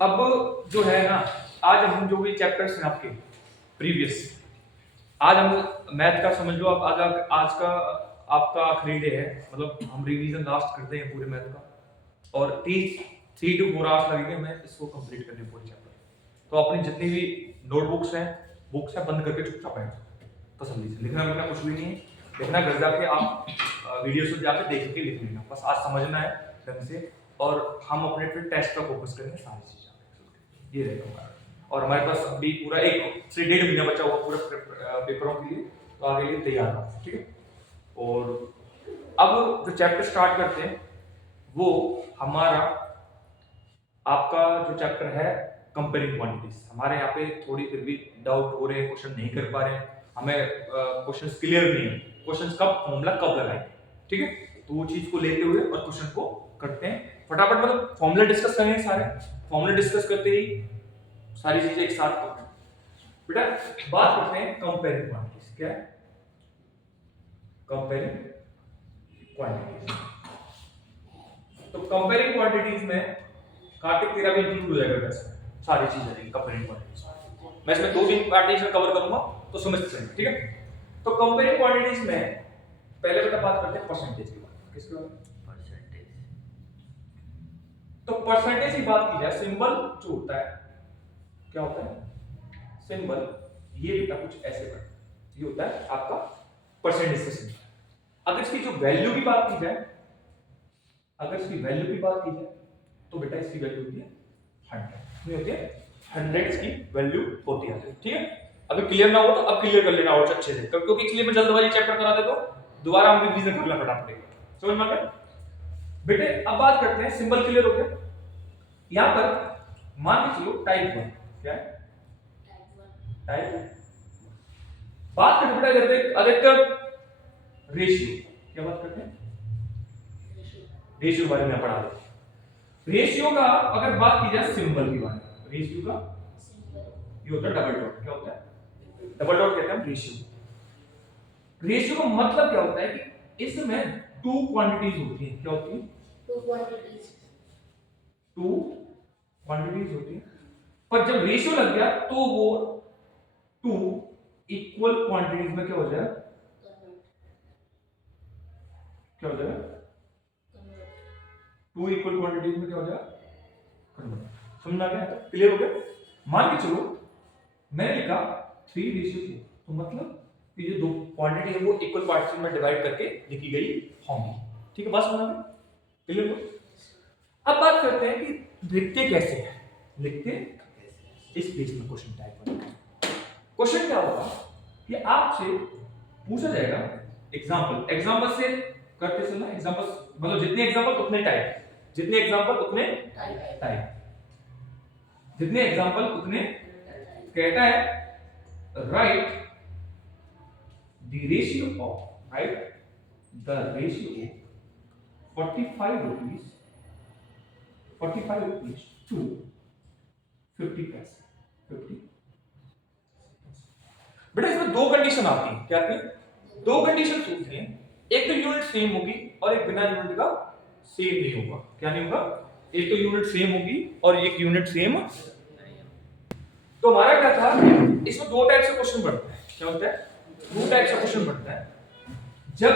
अब जो है ना, आज हम जो भी चैप्टर्स हैं आपके प्रीवियस, आज हम मैथ का समझ लो, अब आज का आपका आखिरी डे है, मतलब हम रिवीजन लास्ट करते हैं पूरे मैथ का, और 3 to 4 आवर्स लगेंगे हमें इसको कंप्लीट करने पूरे चैप्टर। तो अपनी जितनी भी नोटबुक्स हैं, बुक्स हैं, बंद करके चुपचाप बैठ तसल्ली से लिखना लिखना कुछ भी नहीं है, लिखना घर जाके आप वीडियो से जाके देख के लिख लेना, बस आज समझना है ढंग से, और हम अपने फिर टेस्ट पर फोकस करेंगे सारी चीजें, ये रहेगा हमारा। और हमारे पास अभी पूरा 1 से 1.5 महीना बचा हुआ पूरा पेपरों के लिए, तो आगे लिए तैयार हो, ठीक है। और अब जो चैप्टर स्टार्ट करते हैं वो हमारा आपका जो चैप्टर है कंपेयरिंग क्वांटिटीज। हमारे यहाँ पे थोड़ी फिर भी डाउट हो रहे हैं, क्वेश्चन नहीं कर पा रहे हैं, हमें क्वेश्चंस क्लियर नहीं है, क्वेश्चंस कब फॉर्मूला कब लगाएं, ठीक है। तो वो चीज को लेते हुए और क्वेश्चन को करते हैं फटाफट, मतलब फॉर्मूला डिस्कस करेंगे, सारे फॉर्मूला डिस्कस करते ही सारी चीजें एक साथ करते हैं। बेटा बात करते हैं कंपेयरिंग क्वांटिटीज। क्या है कंपेयरिंग क्वांटिटीज? तो कंपेयरिंग क्वांटिटीज में कार्तिक तेरा भी इंक्लूड हो जाएगा बेटा, सारी चीजें रहेंगी कंपेयरिंग क्वांटिटीज। मैं इसमें 2-3 पार्टीशन कवर करूंगा तो समझ सकते, ठीक है। तो कंपेयरिंग क्वांटिटीज में पहले बेटा बात करते हैं परसेंटेज की बात। किसकी बात? परसेंटेज। तो परसेंटेज की बात की जाए, सिंबल जो होता है, क्या होता है सिंबल, ये बेटा कुछ ऐसे बनता है, ये होता है आपका परसेंटेज का सिंबल। अगर इसकी जो वैल्यू की बात की जाए, अगर इसकी वैल्यू की बात की जाए तो बेटा इसकी वैल्यू होती है 100, नहीं होती है 100 इसकी वैल्यू होती है, ठीक है। अभी क्लियर ना हो तो अब क्लियर कर लेना और अच्छे से, क्योंकि इसलिए मैं जल्दबाजी चैप्टर करा देता हूं, दोबारा हम रिवीजन कर लेना फटाफट, समझ में आ गया बेटे। अब बात करते हैं, सिंबल क्लियर हो गया। यहां पर मान के चलो टाइप 1, क्या है टाइप 1। बात करते हैं अधिकतर रेशियो, क्या बात करते हैं रेशियो के बारे में पढ़ा दो। रेशियो का अगर बात की जाए सिंबल की बात, रेशियो का ये होता है डबल डॉट। क्या होता है डबल डॉट? कहते हैं रेशियो। रेशियो का मतलब क्या होता है कि इसमें 2 क्वांटिटीज होती हैं। क्या होती है? 2 क्वांटिटीज होती है, पर जब रेशियो लग गया तो वो 2 इक्वल क्वांटिटीज में क्या हो जाएगा? क्या हो जाएगा? 2 इक्वल क्वांटिटीज में क्या हो जाएगा? कन्वर्ट। समझ आ गया? क्लियर हो गया? मान के चलो मैंने लिखा 3:2, तो मतलब कि ये 2 क्वांटिटी है वो इक्वल पार्ट्स में डिवाइड करके लिखी गई होंगी, ठीक है। बस समझ में क्लियर हो? अब बात करते हैं कि लिखते कैसे हैं। लिखते इस पेज में क्वेश्चन टाइप करेंगे। क्वेश्चन क्या होगा कि आपसे पूछा जाएगा एग्जांपल से करते चलना, एग्जांपल मतलब जितने एग्जांपल उतने टाइप, जितने एग्जांपल उतने टाइप, जितने एग्जांपल उतने। कहता है write the ratio of 45 rupees to 50 पैसे। 50 बेटा इसमें 2 कंडीशन आती है। क्या आती है? 2 कंडीशन होती हैं, एक तो यूनिट सेम होगी और एक बिना यूनिट का सेम नहीं होगा। क्या नहीं होगा? एक तो यूनिट सेम होगी और एक यूनिट सेम। तो हमारा क्या था, इसमें 2 टाइप से क्वेश्चन बनता है। क्या होता है? 2 टाइप से क्वेश्चन बनता है, जब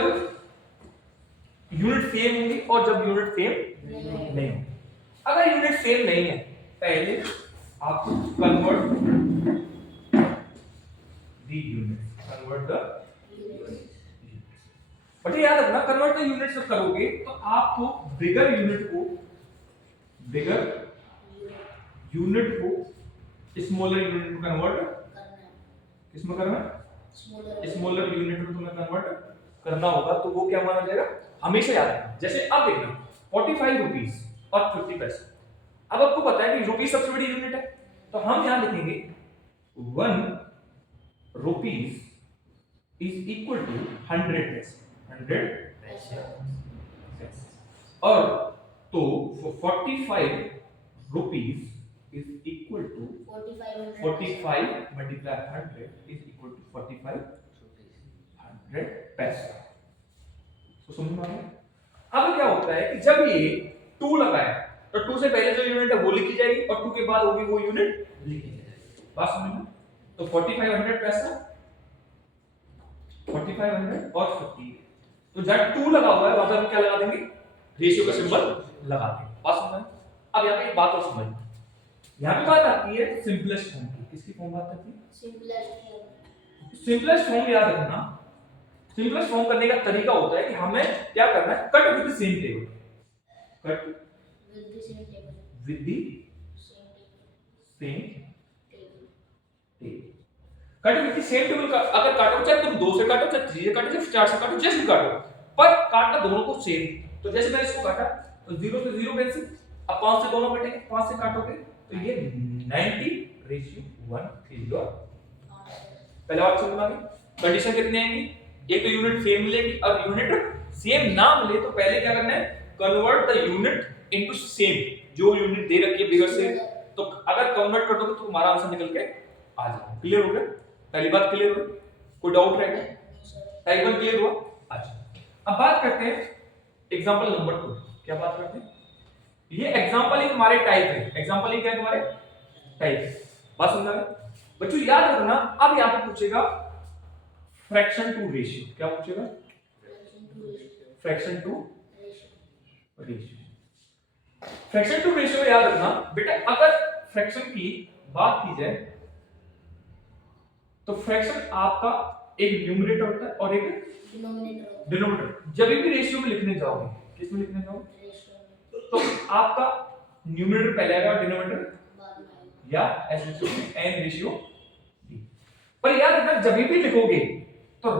यूनिट सेम होंगी और जब यूनिट सेम नहीं होंगी। अगर यूनिट सेम नहीं है, पहले आप कन्वर्ट द यूनिट, बट याद रखना कन्वर्ट द यूनिट जब करोगे तो आपको बिगर यूनिट को स्मॉलर यूनिट में कन्वर्ट किसमें करना है? स्मॉलर यूनिट में तुम्हें कन्वर्ट करना होगा। तो वो क्या माना जाएगा? हमेशा याद रखना। जैसे अब देखना 45 रुपीस और 50 पैसे। अब आपको पता है कि रुपीस सबसे बड़ी यूनिट है, तो हम यहां लिखेंगे 1 रुपीस इज इक्वल टू 100 पैसे। 100 और तो 45 rupees is equal to 45 multiply 100 is equal to 45 100 पैसे। तो समझ में आ गया? अब क्या होता है कि जब ये 2 लगाया तो 2 2 से पहले जो यूनिट है वो लिखी जाएगी और 2 के बाद होगी वो यूनिट लिखी जाएगी। बात समझ में? तो 4500 पैसा 4500 और 50, तो जब 2 लगा हुआ है वहां पर हम क्या लगा देंगे, रेशियो का सिंबल लगा देंगे। बात समझ में? अब यहाँ पे एक बात और समझ, यहाँ पे बात आती है सिंपलेस्ट फॉर्म की। किसकी फॉर्म बात आती है? सिंपलेस्ट फॉर्म याद रखना। सिंपलेस्ट फॉर्म करने का तरीका होता है कि हमें क्या करना है, cut with the same table, cut with the same table, cut with the same table का अगर काटो, चाहे तुम 2 से काटो, चाहे 3 से काटो, चाहे 4 से काटो, जैसे भी काटो, पर काटना दोनों को सेम। तो जैसे मैंने इसको काटा तो 0 से 0 कैंसिल, अब 5 से दोनों कटेंगे, 5 से काटोगे तो ये 90:1 is your पहले बात समझ में आ गई। कंडीशन कितनी आएंगी, एक तो यूनिट सेम मिलेगी, अब यूनिट सेम ना मिले तो पहले क्या करना है, convert the unit into same, जो यूनिट दे रखी है बिगर से, तो अगर कन्वर्ट कर दोगे तो तुम्हारा आंसर निकल के आ जाएगा। क्लियर हो गया? पहली बात क्लियर हो गई? कोई डाउट रहेगा? टाइप 1 क्लियर हुआ? अच्छा, अब बात करते हैं एग्जांपल नंबर 2। क्या बात करते हैं, ये एग्जांपल ही तुम्हारे टाइप है, एग्जांपल ही क्या है तुम्हारे टाइप। बात समझ में? बच्चों याद रखना, अब यहां पे पूछेगा फ्रैक्शन टू रेशियो। क्या पूछेगा? Fraction to ratio. Fraction to ratio याद रखना बेटा, अगर फ्रैक्शन की बात की जाए तो फ्रैक्शन आपका एक न्यूमरेटर होता है और एक डिनोमिनेटर। जब भी रेशियो में लिखने जाओगे, किस में लिखने जाओगे, तो आपका न्यूमरेटर पहले आएगा, डिनोमिनेटर या ऐसे n रेशियो d। पर याद रखना जब भी लिखोगे तो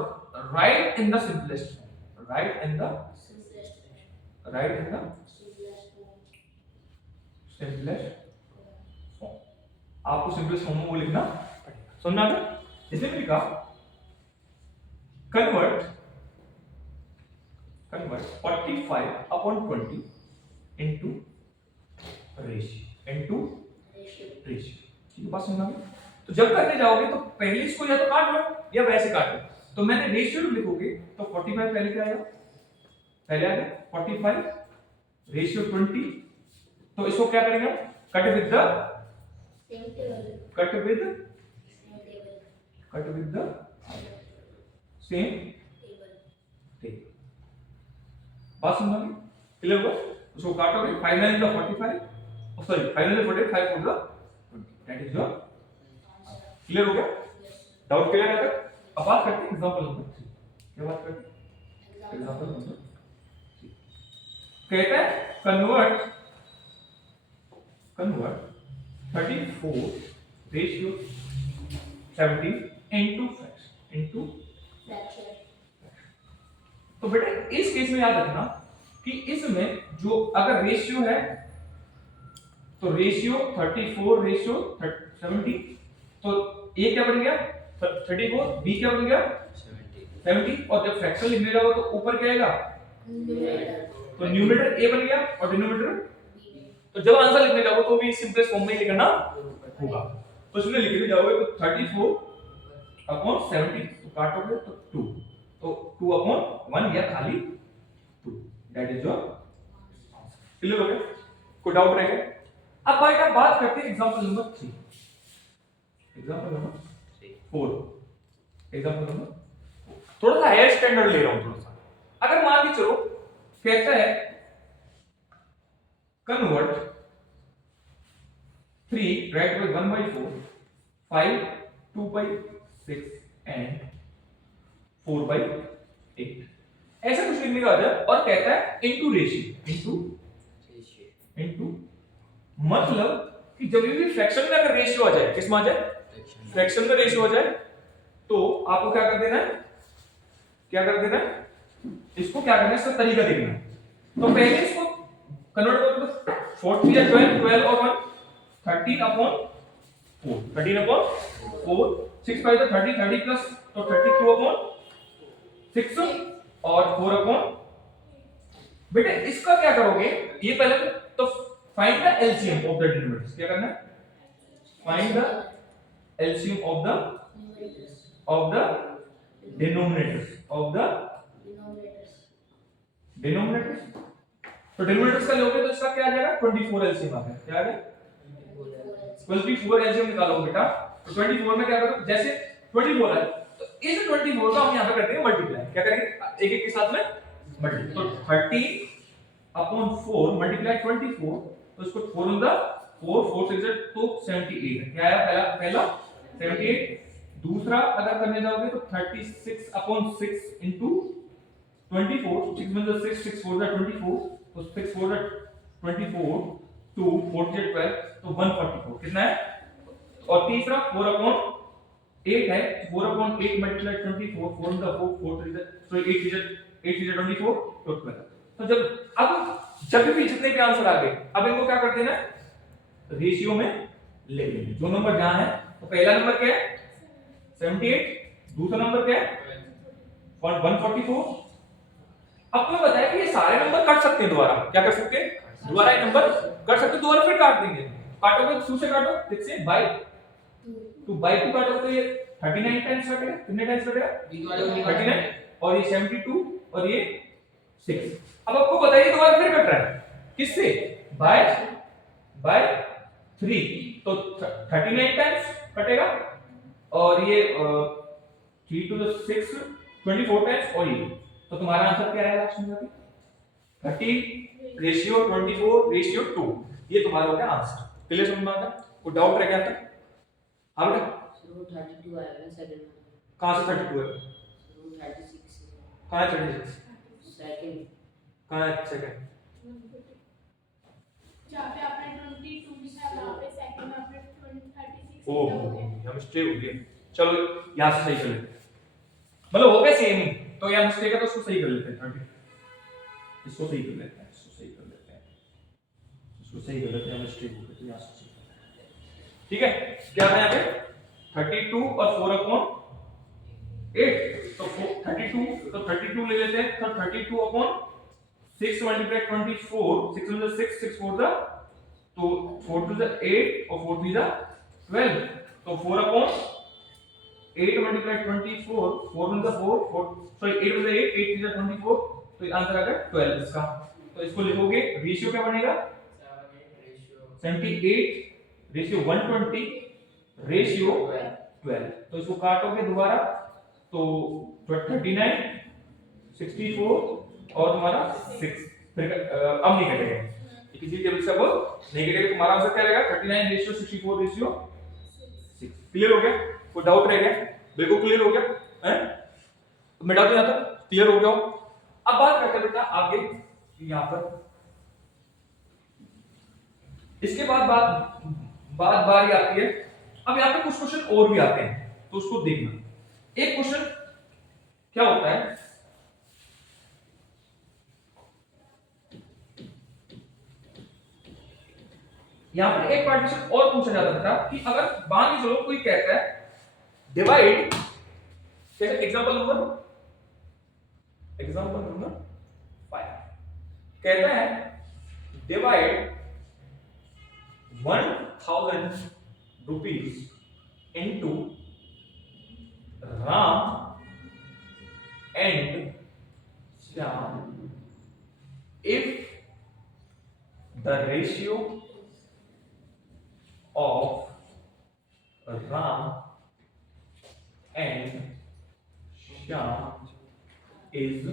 right in the simplest form, right in the simplest form. आपको सिंपलेस्ट फॉर्म में वो लिखना पड़ेगा। समझ आ गया? इसमें भी लिखा कन्वर्ट 45/20 इनटू रेशियो, ठीक है? बात समझ आ गई? तो जब करने जाओगे तो पहले इसको या तो काट लो या वैसे काट लो। तो मैंने रेशियो लिखोगे तो 45 पहले क्या आएगा, पहले आएगा 45 रेशियो 20, तो इसको क्या करेंगे, cut with the same table. बात समझ में? क्लियर हुआ? उसको काटोगे, 5 9 the 45, sorry 5 9 the 45 4 the 20, that is your. Clear हो गया? डाउट क्लियर है? अब बात करते हैं एग्जांपल नंबर 3। क्या बात करते हैं? एग्जांपल नंबर 3 कहता है कन्वर्ट 34 रेशियो 17 इनटू फ्रैक्शन। तो बेटा इस केस में याद रखना कि इसमें जो अगर रेशियो है तो रेशियो 34 रेशियो 70, तो ए क्या बन गया 34, बी क्या बन गया 70, और जब फ्रैक्शन लिखने जाओ तो ऊपर क्या आएगा, तो न्यूमरेटर ए बन गया और डिनोमिनेटर बी। तो जब आंसर लिखने जाओगे तो भी सिंपलेस्ट फॉर्म में ही लिखना होगा। तो इसमें लिखने जाओगे तो 34/70, तो काटोगे तो 2, तो 2/1 या खाली 2, that is your answer. Clear हो गया? कोई डाउट रहेगा? अब बेटा बात करते हैं example number 3, example number 4, example number थोड़ा सा हायर स्टैंडर्ड ले रहा हूं थोड़ा सा। अगर मान के चलो कहता है कन्वर्ट 3 राइट बाय 1/4 5 2/6 एंड 4/8, ऐसा कुछ लिखने का आता है और कहता है इनटू रेशियो, इनटू मतलब कि जब भी फ्रैक्शन में अगर रेशियो आ जाए, किस में आ जाए, फ्रैक्शन में रेशियो आ जाए, तो आपको क्या कर देना है, इसको क्या करना है, इसका तरीका देखना है। तो पहले इसको कन्वर्ट करो तो 4 या 12 और 1 13/4, 6 5 तो 30, 30 प्लस तो 32/6 और 4/, बेटा इसका क्या करोगे, ये पहले तो find the LCM of the denominators. क्या करना है, find the LCM of the denominators, तो डिनोमिनेटर्स का लोगे तो इसका क्या आ जाएगा 24 एलसीएम आ गया। क्या आ गया 24 एलसीएम निकालो बेटा। तो 24 में क्या करोगे, जैसे 24 है तो इस 24 को हम यहां पे करते हैं मल्टीप्लाई। क्या करेंगे, एक एक के साथ में मल्टीप्लाई। तो 30/4 मल्टीप्लाई 24, तो इसको 4 इन द 4 6 तो 78 है। क्या आया पहला 78। दूसरा अगर करने जाओगे तो 36/6 into 24, 6 में 6 6 4 24, तो 6 4 24 2 4 12, तो 144 कितना है। और तीसरा 4/8 है, 4/8 मल्टीप्लाई 24, 4 इन द 4 3 so 8 3 24 तो 12। तो जब भी जितने भी आंसर आ गए, अब इनको क्या कर देना, रेशियो में ले लेंगे। जो नंबर जहां है, तो पहला नंबर क्या है 78, दूसरा नंबर क्या है 144। अब तुम्हें बताया कि ये सारे नंबर कट सकते हैं दोबारा। क्या कर सकते हैं, दोबारा ये नंबर कट सकते हैं, दोबारा फिर काट देंगे। काटोगे 2 से काटो, 6 से बाय 2 बाय 2 काटोगे तो ये 39 टाइम्स कटेगा। कितने टाइम्स कटेगा 39, और ये 72 और ये 6। अब आपको बताइए दोबारा फिर कट रहा है किससे, बाय 3, तो 39 टाइम्स कटेगा, और ये 3 to the 6 24 टाइम्स, और ये तो तुम्हारा आंसर क्या है लास्ट में जाके 30/24/2। ये तुम्हारा हो गया आंसर। क्लियर समझ में आ गया, कोई डाउट रह गया था? हां बेटा 32 आएगा सेकंड में। कहां से 32 है, 36 कहां है 36, सेकंड कहां है सेकंड, जहां पे आपने 22 लिखा है वहां पे सेकंड में आपने 36 ओ लिखा होगा। यहां मिस्टेक हो गई। चलो यहां से सही कर लेते हैं, मतलब हो गया सेम ही, तो यहां मिस्टेक है तो उसको सही कर लेते हैं। 30 इसको सही कर लेते हैं, इसको सही कर लेते हैं, इसको सही कर लेते हैं, मिस्टेक हो गई तो यहां से सही कर लेते हैं। ठीक है, क्या था यहां पे 32 और 4/8, तो 32 तो 32 ले लेते हैं। तो 32/6 मल्टीप्लाई 24, 6 में 6 6 4 द, तो 4 to the 8 और 4 3 the 12, तो 4/8 मल्टीप्लाई 24, 4 में 4 सॉरी 8 में 8 8 3 the 24, तो आंसर आ गया 12 इसका। तो इसको लिखोगे, रेशियो क्या बनेगा 78 रेशियो 120 रेशियो 12। तो इसको काटोगे दोबारा तो 39 64 और तुम्हारा 6, फिर अब नहीं कटेगा किसी टेबल से, अब नहीं कटेगा। तुम्हारा आंसर क्या रहेगा 39 रेशियो 64 रेशियो 6। क्लियर हो गया, कोई डाउट रह गया? बिल्कुल क्लियर हो गया है, मिटा दो यहां तक, क्लियर हो गया हो। अब बात करते हैं बेटा आगे यहां पर, इसके बाद बात बारी आती है। अब यहां पे कुछ क्वेश्चन और भी आते हैं, तो उसको देखना। एक क्वेश्चन क्या होता है, यहां पर एक पार्टीशन और पूछा जाता था कि अगर मान लीजिए चलो कोई कहता है डिवाइड, जैसे एग्जांपल नंबर 5 कहता है divide 1000 rupees into Ram and Shyam if the ratio of Ram and Shyam is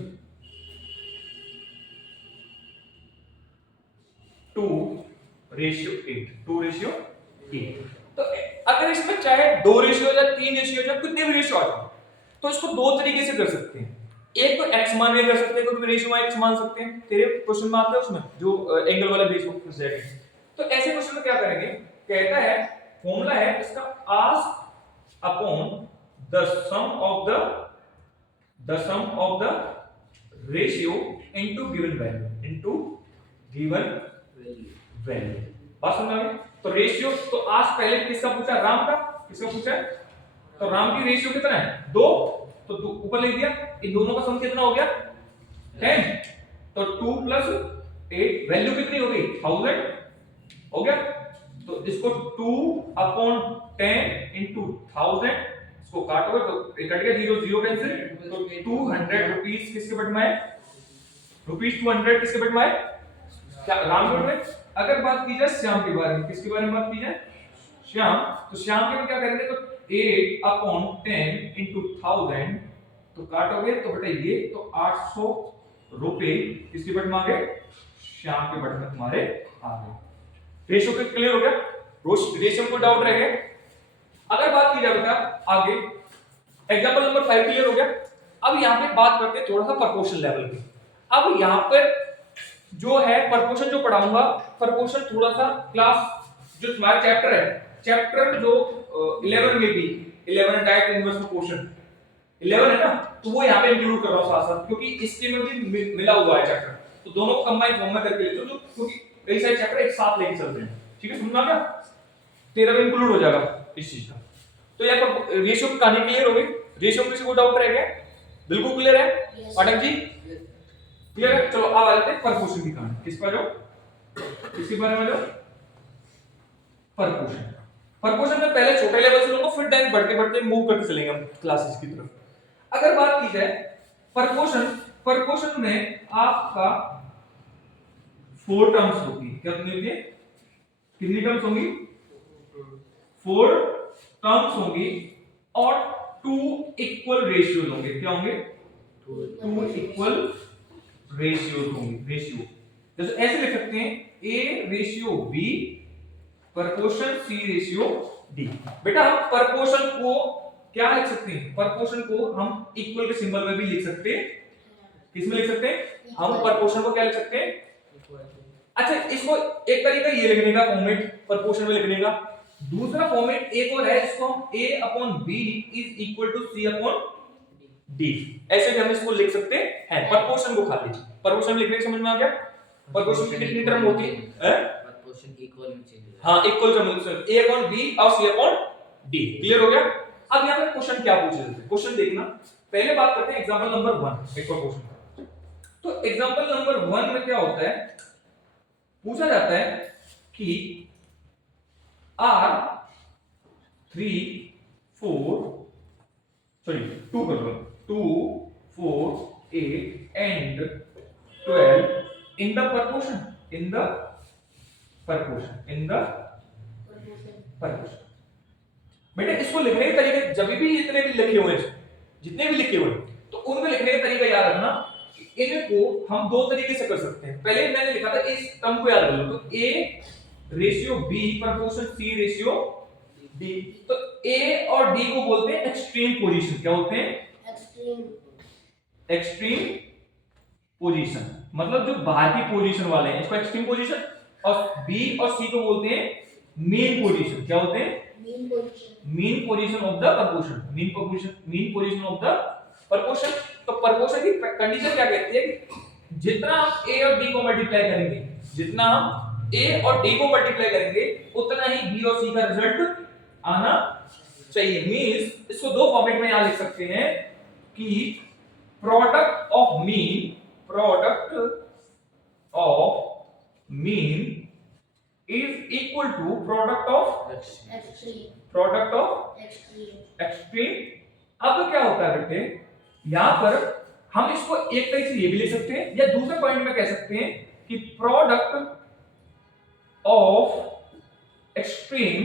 2:8, 2:8। तो अगर इसमें चाहे 2 रेशियो या 3 रेशियो या कितने भी रेशियो आ जाए, तो इसको दो तरीके से कर सकते हैं। एक तो x मान के कर सकते हैं, तो रेशियो x मान सकते हैं। तेरे क्वेश्चन में आता है उसमें जो एंगल वाला बेस को फंस जाएगा। तो ऐसे क्वेश्चन में क्या करेंगे, कहता है फॉर्मूला है इसका ask upon the sum of the ratio into given value. बात समझ में? तो रेशियो, तो आज पहले किसका पूछा, राम का। किसका पूछा है, तो राम की रेशियो कितना है 2, तो ऊपर लिख दिया। इन दोनों का सम कितना हो गया 10, तो 2 + 8 वैल्यू कितनी हो गई 1000 हो गया। तो इसको 2/10 * 1000 इसको काटोगे तो कट गया 0 0 कैंसिल, तो 200 रुपीस किसके बट में है, रुपीस 200 किसके बट में है क्या रामगढ़ में? अगर बात की जाए श्याम के बारे में, किसके बारे में बात की जाए? श्याम। तो श्याम के में क्या करेंगे, तो 8/10 into 1000 तो काटोगे तो बेटा ये तो 800 रुपए किसके बट मांगे? श्याम के बट में तुम्हारे आ गए। रेशियो के क्लियर हो गया? रेशियो को डाउट रह गए? अगर बात की जाए बेटा आगे, एग्जांपल नंबर 5 क्लियर हो गया। अब यहाँ पे बात करते हैं थोड़ा सा प्रोपोर्शन लेवल की। अब यहाँ पर जो है प्रोपोर्शन जो पढ़ाऊंगा, प्रोपोर्शन थोड़ा सा क्लास जो तुम्हारा चैप्टर है, चैप्टर जो 11 में भी 11 डायरेक्ट इनवर्स प्रोपोर्शन 11 है ना, तो वो यहाँ पे इंक्लूड कर रहा हूँ साथ साथ, क्योंकि इसके में भी मिला हुआ है चैप्टर, तो दोनों को कंबाइन फॉर्म में करके लेते हो, क्योंकि कई सारे चैप्टर एक साथ लेके चल रहे हैं। ठीक है, समझ में आ गया? 13 में इंक्लूड हो जाएगा इस चीज का। तो यहाँ पर रेशियो की कहानी क्लियर हो गई। रेशियो किसी को डाउट रह गया? बिल्कुल क्लियर है पाठक जी? क्लियर है? चलो अब आ जाते हैं प्रोपोर्शन की कहानी। किस पर जाओ? किसके बारे में जाओ? प्रोपोर्शन। प्रोपोर्शन में पहले छोटे लेवल से लूंगा, फिर डायरेक्ट बढ़ते बढ़ते मूव करते चलेंगे हम क्लासेस की तरफ। अगर बात की जाए प्रोपोर्शन, प्रोपोर्शन में आपका 4 टर्म्स होगी। क्या होती है? कितनी टर्म्स होंगी? 4 टर्म्स होंगी और 2 इक्वल रेशियोज होंगे। क्या होंगे? 2 इक्वल रेशियोज होंगे। रेशियो जैसे ऐसे लिख सकते हैं, A ratio B proportion C ratio D। बेटा हम प्रोपोर्शन को क्या लिख सकते हैं? प्रोपोर्शन को हम इक्वल के सिंबल में भी लिख सकते हैं। किसमें लिख सकते हैं? हम प्रोपोर्शन को क्या लिख सकते हैं? अच्छा, इसको एक तरीका ये लिखने का फॉर्मेट प्रोपोर्शन में लिखने का, दूसरा फॉर्मेट एक और है, इसको हम A/B is equal to C/D ऐसे भी हम इसको लिख सकते हैं। प्रोपोर्शन को खाली प्रोपोर्शन लिखने की समझ में आ गया? प्रोपोर्शन की कितनी टर्म होती है? प्रोपोर्शन इक्वल में चेंज हो जाएगा। हाँ, इक्वल टर्म A/B और C/D। क्लियर हो गया? अब यहाँ पे क्वेश्चन क्या पूछे जाते हैं? क्वेश्चन देखना, पहले बात करते हैं एग्जांपल नंबर 1 एक प्रोपोर्शन का। तो एग्जांपल नंबर 1 में क्या होता है? पूछा जाता है कि R2 कर लो, 2 4 8 and 12 in the proportion, in the proportion। बेटा इसको लिखने के तरीके जब भी इतने भी लिखे हुए हैं, जितने भी लिखे हुए हैं, तो उनमें लिखने का तरीका याद रखना। इनको हम दो तरीके से कर सकते हैं। पहले मैंने लिखा था, इस टर्म को याद कर लो, तो A ratio B proportion C ratio D। तो A और D को बोलते हैं एक्सट्रीम पोजीशन। क्या बोलते हैं? एक्सट्रीम पोजीशन, मतलब जो बाहर की पोजीशन वाले हैं इसको एक्सट्रीम पोजीशन, और B और C को बोलते हैं मीन पोजीशन। क्या बोलते हैं? Mean position of the proportion. Mean position of the proportion. तो प्रोपोर्शन की कंडीशन क्या कहती है कि जितना हम A और D को मल्टीप्लाई करेंगे, जितना हम A और D को मल्टीप्लाई करेंगे, उतना ही B और C का रिजल्ट आना चाहिए। मींस इसको दो फॉर्मेट में यहां लिख सकते हैं कि product of mean is equal to product of extreme. अब क्या होता है बेटे, यहां पर हम इसको एक तरीके से ये भी लिख सकते हैं, या दूसरे पॉइंट में कह सकते हैं कि product of extreme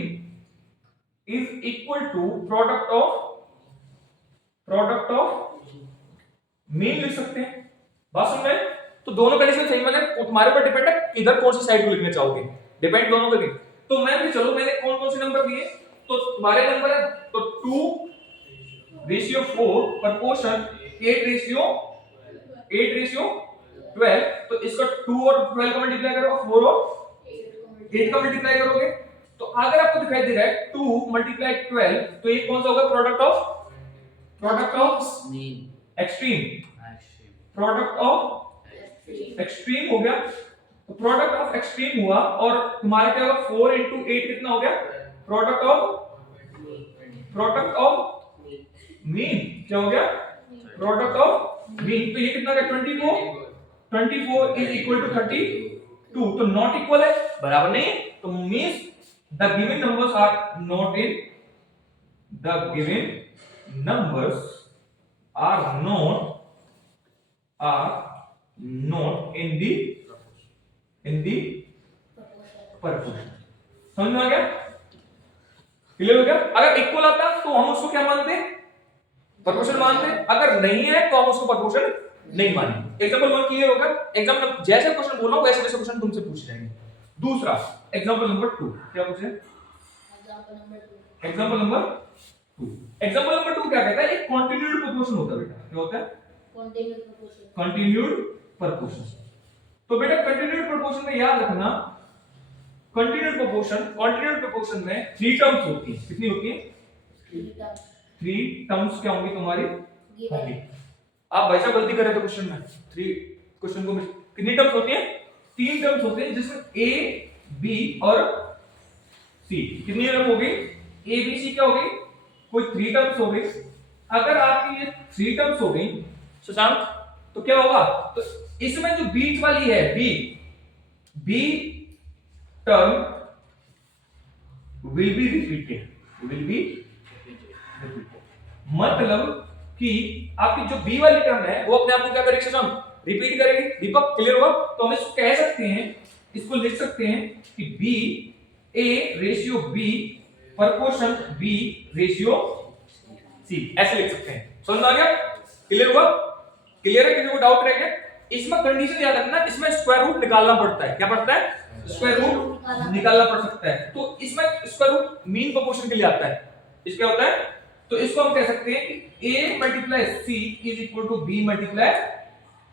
is equal to product of mean लिख सकते हैं। बात समझ में? तो दोनों कंडीशन सही, मतलब तुम्हारे ऊपर डिपेंड है इधर कौन सी साइड को लिखना चाहोगे, डिपेंड दोनों पे। तो मैं भी चलो, मैंने कौन कौन से नंबर दिए, तो तुम्हारे नंबर है तो 2 रेशियो 4 प्रोपोर्शन 8 रेशियो 12। तो इसका 2 और 12 का मल्टीप्लाई करो, 4 और 8 का मल्टीप्लाई करोगे, तो अगर आपको दिखाई दे रहा है 2 मल्टीप्लाई 12, तो ये कौन सा होगा? Product of mean extreme. Extreme product of extreme हो गया। तो प्रोडक्ट ऑफ एक्सट्रीम हुआ, और तुम्हारा क्या होगा? 4 into 8 कितना हो गया? Product of mean. क्या हो गया? Product of mean. तो ये कितना है? 24 इज इक्वल टू 32। तो नॉट इक्वल है, बराबर नहीं है, तो means the given numbers are not in in the proportion. समझ में आ गया? क्लियर हो गया? अगर इक्वल आता तो हम उसको क्या मानते? प्रोपोर्शन मानते। अगर नहीं है तो हम उसको प्रोपोर्शन नहीं मानेंगे। एग्जांपल 1 क्लियर होगा? एग्जांपल जैसे क्वेश्चन बोल रहा हूं वैसे वैसे क्वेश्चन तुमसे पूछ जाएंगे। दूसरा एग्जांपल नंबर 2 क्या पूछे? एग्जांपल नंबर 2 क्या कहता है? एक कंटीन्यूअड प्रोपोर्शन होता है बेटा। क्या होता है? कंटीन्यूअड प्रोपोर्शन। तो बेटा कंटीन्यूअड प्रोपोर्शन में याद रखना, कंटीन्यूअड प्रोपोर्शन में 3 टर्म्स होती है। कितनी होती है? 3 टर्म्स क्या होंगी तुम्हारी? होंगी। आप भाई साहब गलती कर रहे थे क्वेश्चन में। 3 क्वेश्चन को कितनी टर्म्स होती है? 3 टर्म्स होते हैं जिसमें ए, बी और सी। कितनी टर्म हो गई? ए, बी, सी क्या हो गई? कोई 3 टर्म्स हो गई। अगर आपकी ये 3 टर्म्स हो गई शशांक, तो क्या होगा? तो इसमें जो बीच वाली है b term will be repeated. मतलब कि आपकी जो बी वाली टर्म है वो अपने आप को क्या करेगी शशांक? रिपीट करेगी। दीपक क्लियर हुआ? तो हम इसको कह सकते हैं, इसको लिख सकते हैं कि b a ratio b proportion b ratio c, ऐसे लिख सकते हैं। समझ में आ गया? क्लियर हुआ? क्लियर है? किसी को डाउट रह गया? इसमें कंडीशन याद रखना, इसमें स्क्वायर रूट निकालना पड़ता है। क्या पड़ता है? स्क्वायर रूट निकालना पड़ सकता है। तो इसमें स्क्वायर रूट मीन प्रोपोर्शन के लिए आता है। इस क्या होता है? तो इसको हम कह सकते हैं कि a multiply c is equal to b multiply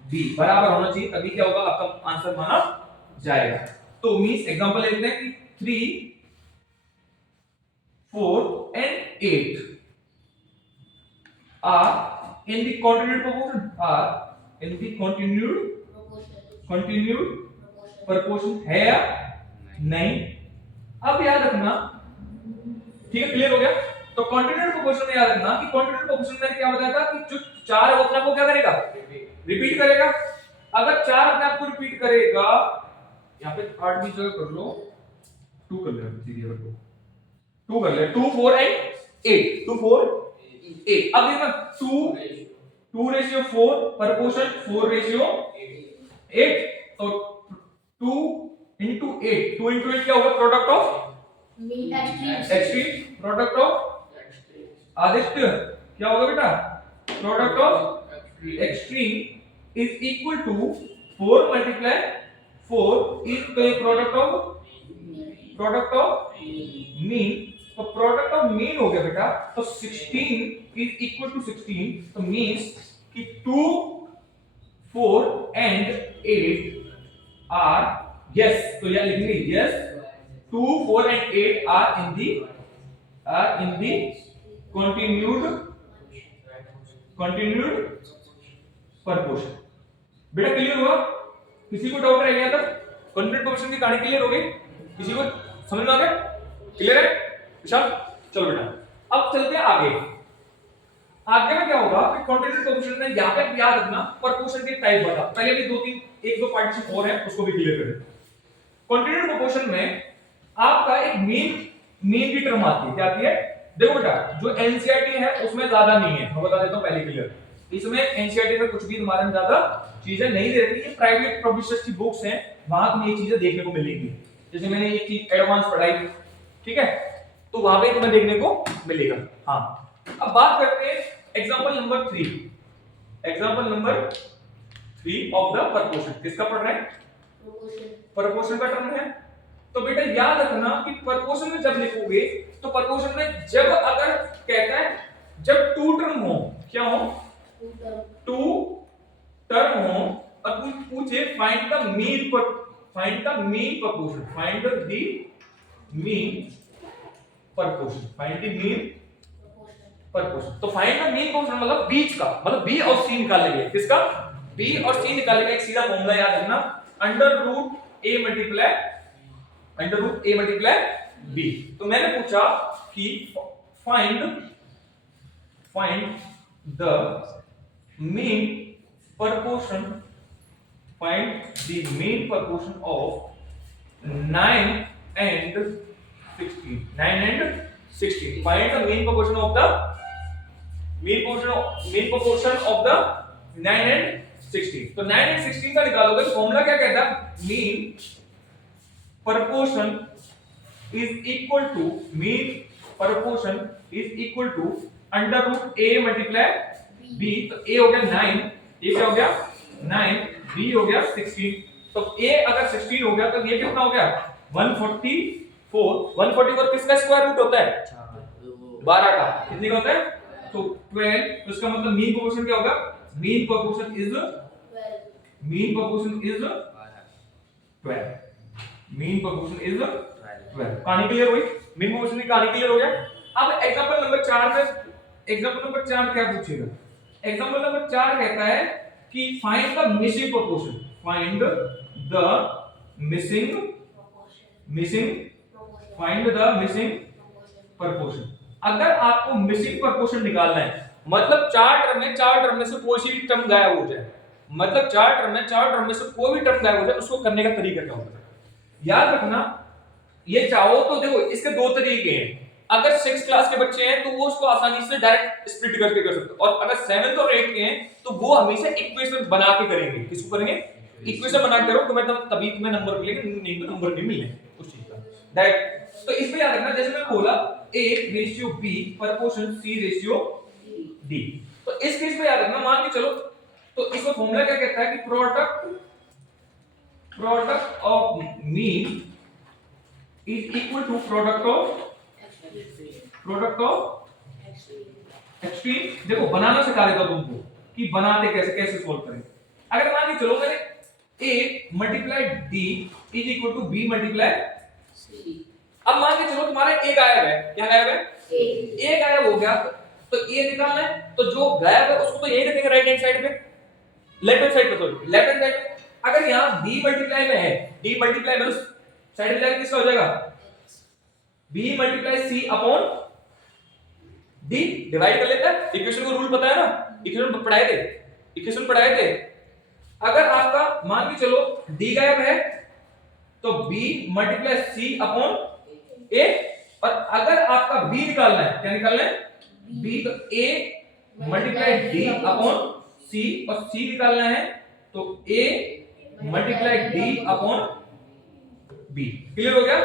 b, बराबर होना चाहिए, तभी क्या होगा? आपका आंसर माना जाएगा। तो मींस एग्जांपल लेते हैं कि 3, 4 and 8 are in the continued proportion है या नहीं? अब याद रखना, ठीक है? क्लियर हो गया? तो कंटीन्यूअड प्रोपोर्शन में याद रखना कि कंटीन्यूअड प्रोपोर्शन में क्या बताया था कि जो 4 है वो अपने आप को क्या करेगा? रिपीट करेगा। अगर 4 अपने आप को रिपीट करेगा, यहां पे 8 भी जगह कर लो, 2 कर ले, सीधी कर लो, 2 कर ले, 2, 4 and 8, 2, 4, 8। अब देखना 2 रेशियो 4 प्रोपोर्शन 4 रेशियो 8, तो 2 into 8, 2 into 8 क्या होगा? Product of extreme, product of Aditya क्या होगा बेटा? Product of extreme is equal to 4 multiply 4 is product of mean. तो प्रोडक्ट ऑफ मीन हो गया बेटा, तो 16 इज इक्वल टू 16, तो मींस कि 2, 4 and 8 आर यस। तो यह लिखेंगे yes 2, 4 and 8 are in the continued proportion। बेटा क्लियर हुआ? किसी को डाउट रह गया था? कंटीन्यूअड प्रोपोर्शन की कहानी क्लियर हो गई? किसी को समझ में आ गया? क्लियर है विशाल? चलो बेटा अब चलते हैं आगे। आगे में क्या होगा कि कंटीन्यूअड प्रोपोर्शन में यहां पे याद रखना प्रोपोर्शन के टाइप बता। पहले भी 1-2 पार्टीशन और है, उसको भी क्लियर करें। कंटीन्यूअड प्रोपोर्शन में आपका एक मीन की टर्म आती है। क्या आती है? देखो बेटा जो एनसीईआरटी है उसमें ज्यादा नहीं है, मैं बता देता हूं पहले क्लियर। इसमें एनसीईआरटी में कुछ भी तुम्हारे में ज्यादा चीजें नहीं दे रही। ये प्राइवेट पब्लिशर्स की बुक्स हैं, वहां तुम्हें ये चीजें देखने को मिलेंगी। जैसे मैंने ये चीज एडवांस पढ़ाई, ठीक है, तो वहां पे तुम्हें देखने को मिलेगा। हाँ अब बात करते हैं example number 3 of the proportion. किसका पढ़ रहे हैं? प्रोपोर्शन का टर्म है। तो बेटा याद रखना कि प्रोपोर्शन में जब लिखोगे तो प्रोपोर्शन में जब अगर कहता है जब 2 टर्म हो, क्या हो? 2 टर्म हो और पूछे find the mean proportion, find the mean proportion. तो फाइंड द मीन प्रोपोर्शन मतलब बीच का, मतलब बी और सी निकालेंगे। किसका? बी और सी निकालेंगे। एक सीधा फॉर्मूला याद रखना, under root A multiply B. तो मैंने पूछा कि find the mean proportion of 9 and 16। Find the mean proportion of the 9 and 16। तो 9 and 16 का निकालोगे तो फॉर्मूला क्या कहता है? Mean proportion is equal to mean proportion is equal to under root a multiply b। तो a हो गया 9, ये क्या हो गया 9, b हो गया 16। तो a अगर 16 हो गया तो ये कितना हो गया 144। 144 किसका स्क्वायर रूट होता है 12 का। कितने का होता है तो 12। तो इसका मतलब मीन प्रोपोर्शन क्या होगा mean proportion is 12। Mean proportion is 12। कहानी क्लियर हुई। मीन प्रोपोर्शन की कहानी क्लियर हो गया। अब एग्जांपल नंबर 4 में एग्जांपल नंबर 4 क्या पूछेगा। एग्जांपल नंबर 4 कहता है कि find the missing proportion. Find the missing find the missing proportion. अगर आपको मिसिंग प्रोपोर्शन निकालना है मतलब चार टर्म में से कोई सी भी टर्म गायब हो जाए, मतलब चार टर्म में से कोई भी टर्म गायब हो जाए, उसको करने का तरीका क्या होता है याद रखना। ये चाहो तो देखो इसके दो तरीके हैं। अगर 6 क्लास के बच्चे हैं तो वो उसको आसानी से डायरेक्ट स्प्लिट करके कर सकते हैं, और अगर 7th और 8th के हैं तो वो हमेशा इक्वेशन बना के करेंगे। किसको करेंगे इक्वेशन बना के करो, तुम्हें तभी तुम्हें नंबर मिलेंगे, नहीं तो नंबर नहीं मिलेंगे उस चीज का डायरेक्ट। तो इसमें याद रखना जैसे मैं बोला A/B प्रोपोर्शन C/D। तो इस केस में याद रखना मान के चलो तो इसका फॉर्मूला क्या कहता है कि product of mean is equal to product of extreme. देखो बनाना सिखा देता तुमको कि बनाते कैसे सॉल्व करें। अगर मान के चलो मैंने a multiply d is equal to b multiply c। अब मान के चलो तुम्हारा a गायब है। क्या गायब है a गायब हो गया तो a निकालना है। तो जो गायब है उसको तो यही रखेंगे राइट हैंड साइड पे, लेफ्ट हैंड साइड पे सॉरी लेफ्ट हैंड साइड पे। अगर यहां d मल्टीप्लाई में है, d मल्टीप्लाई में उस साइड में जाके किसका हो जाएगा b multiply c upon d। Divide कर लेता है। इक्वेशन को रूल पता है ना, इक्वेशन पढ़ाए थे। अगर आपका मान के चलो d गायब है तो b multiply c upon a, और अगर आपका b निकालना है, क्या निकालना है b, तो a multiply d upon c, और c निकालना है तो a multiply d upon b। Clear हो गया।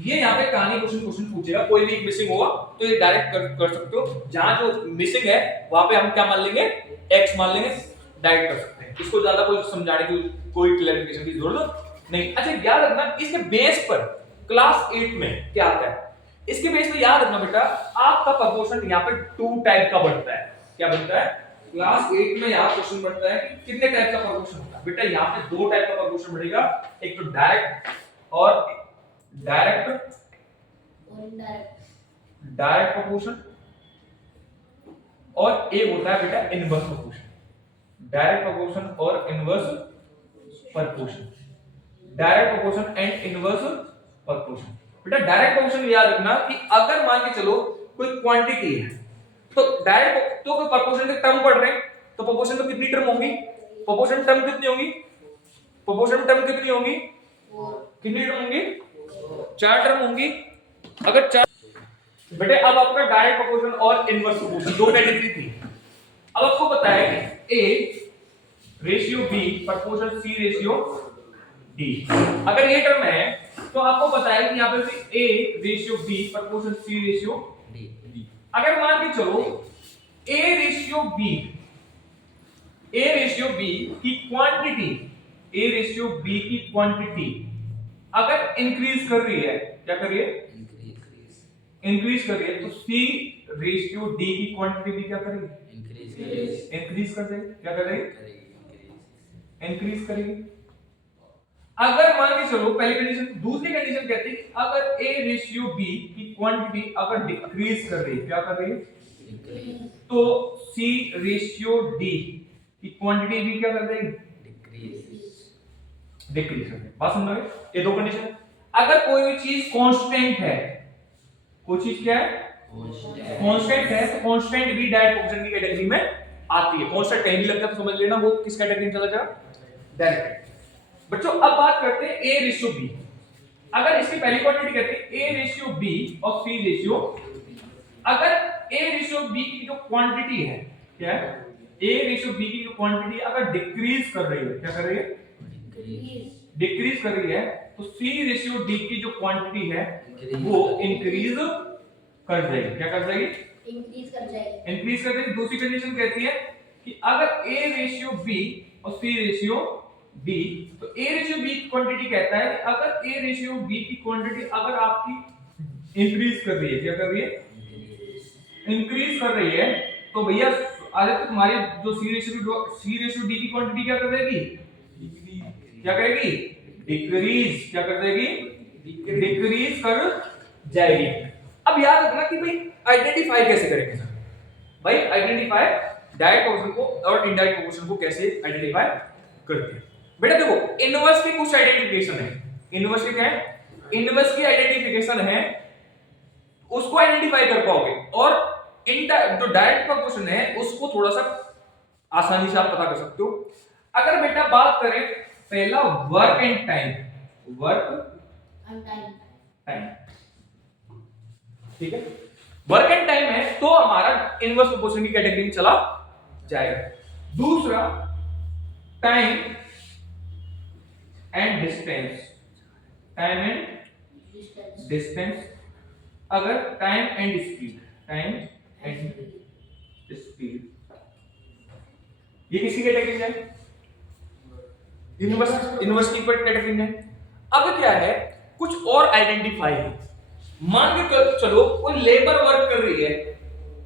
ये यहाँ पे कहानी क्वेश्चन पूछेगा, कोई भी मिसिंग होगा तो ये डायरेक्ट कर सकते हो। जहां जो मिसिंग है वहां पे हम क्या मान लेंगे x मान लेंगे, डायरेक्ट कर सकते हैं। इसको ज्यादा कोई समझाने की कोई क्लैरिफिकेशन की जरूरत नहीं। अच्छा याद रखना इसके बेस पर क्लास 8 में क्या आता है, इसके बेस पे याद रखना बेटा आपका प्रोपोर्शन यहाँ पे 2 टाइप का बनता है। क्या बनता है क्लास 8 में यहाँ क्वेश्चन बनता है कि कितने टाइप का प्रोपोर्शन होता है। बेटा यहाँ पे 2 टाइप का प्रोपोर्शन बनेगा, एक तो डायरेक्ट प्रोपोर्शन, और एक होता है बेटा इनवर्स प्रोपोर्शन। डायरेक्ट प्रोपोर्शन और inverse proportion, direct proportion and inverse proportion. बेटा डायरेक्ट प्रोपोर्शन याद रखना कि अगर मान के चलो कोई क्वांटिटी है तो डायरेक्ट तो कोई प्रोपोर्शन के टर्म पढ़ रहे हैं तो प्रोपोर्शन में कितनी टर्म होंगी, प्रोपोर्शन टर्म कितनी होंगी, प्रोपोर्शन टर्म कितनी होंगी, कितनी टर्म होंगी 4 टर्म होंगी। अगर 4 बेटे अब आपका डायरेक्ट प्रोपोर्शन और इनवर्स प्रोपोर्शन 2 कैटेगरी थी। अब आपको पता है कि a ratio b proportion c ratio d। अगर ये टर्म है तो आपको पता है कि यहां पे a ratio b proportion c ratio d। अगर मान के चलो a रेशियो b की क्वांटिटी, a रेशियो b की क्वांटिटी अगर इंक्रीज कर रही है, क्या कर रही है इंक्रीज कर रही है, तो c रेशियो d की क्वांटिटी भी क्या करेगी इंक्रीज कर देगी। क्या कर देगी इंक्रीज करेगी। अगर मान के चलो पहली कंडीशन, दूसरी कंडीशन कहती है कि अगर a रेशियो b की क्वांटिटी अगर डिक्रीज कर रही है, क्या कर रही है, तो c रेशियो d की क्वांटिटी भी क्या कर देगी डिक्रीज कर देगी। बात समझ में? ये 2 कंडीशन है। अगर कोई भी चीज कांस्टेंट है, कोई चीज क्या है कांस्टेंट है, तो कांस्टेंट भी डायरेक्ट प्रोपोर्शन की कैटेगरी में आती है। कांस्टेंट कहीं भी लगता है तो समझ लेना वो किस कैटेगरी में चला जाएगा डायरेक्ट। बच्चों अब बात करते हैं a रेशियो b। अगर इसकी पहली क्वांटिटी कहते हैं a रेशियो b और c रेशियो, अगर a रेशियो b की जो क्वांटिटी है, क्या है a रेशियो b की जो क्वांटिटी अगर डिक्रीज कर रही है, क्या कर रही है डिक्रीज कर रही है, तो C/D की जो क्वांटिटी है वो इंक्रीज कर जाएगी। क्या कर जाएगी? इंक्रीज कर जाएगी। इंक्रीज कर जाएगी। दूसरी कंडीशन कहती है कि अगर A/B और C/D, तो A/B की क्वांटिटी कहता है कि अगर A/B की क्वांटिटी अगर आपकी इंक्रीज कर रही है, क्या कर रही है? इंक्रीज कर रही है, तो भैया आदित्य तुम्हारी जो C/D की क्वांटिटी क्या कर देगी? क्या करेगी? डिक्रीज। क्या कर देगी? डिक्रीज कर जाएगी। अब याद रखना कि भाई आइडेंटिफाई कैसे करेंगे सर? भाई आइडेंटिफाई डायरेक्ट प्रोपोर्शन को और इनडायरेक्ट प्रोपोर्शन को कैसे आइडेंटिफाई करते हैं? बेटा देखो, इनवर्स की कुछ आइडेंटिफिकेशन है। इनवर्स की क्या है? इनवर्स की आइडेंटिफिकेशन है, उसको आइडेंटिफाई कर पाओगे। और जो डायरेक्ट प्रोपोर्शन है उसको थोड़ा सा आसानी से आप पता कर सकते हो। अगर बेटा बात करें पहला work and time, work time, ठीक है, वर्क एंड टाइम है तो हमारा इनवर्स प्रोपोर्शन की कैटेगरी में चला जाएगा। दूसरा time and distance, time and distance, अगर time and speed, time and speed, ये किसी कैटेगरी में है? इनवर्स की कैटेगरी में। अब क्या है, कुछ और आइडेंटिफाई है। मान के चलो कोई लेबर वर्क कर रही है,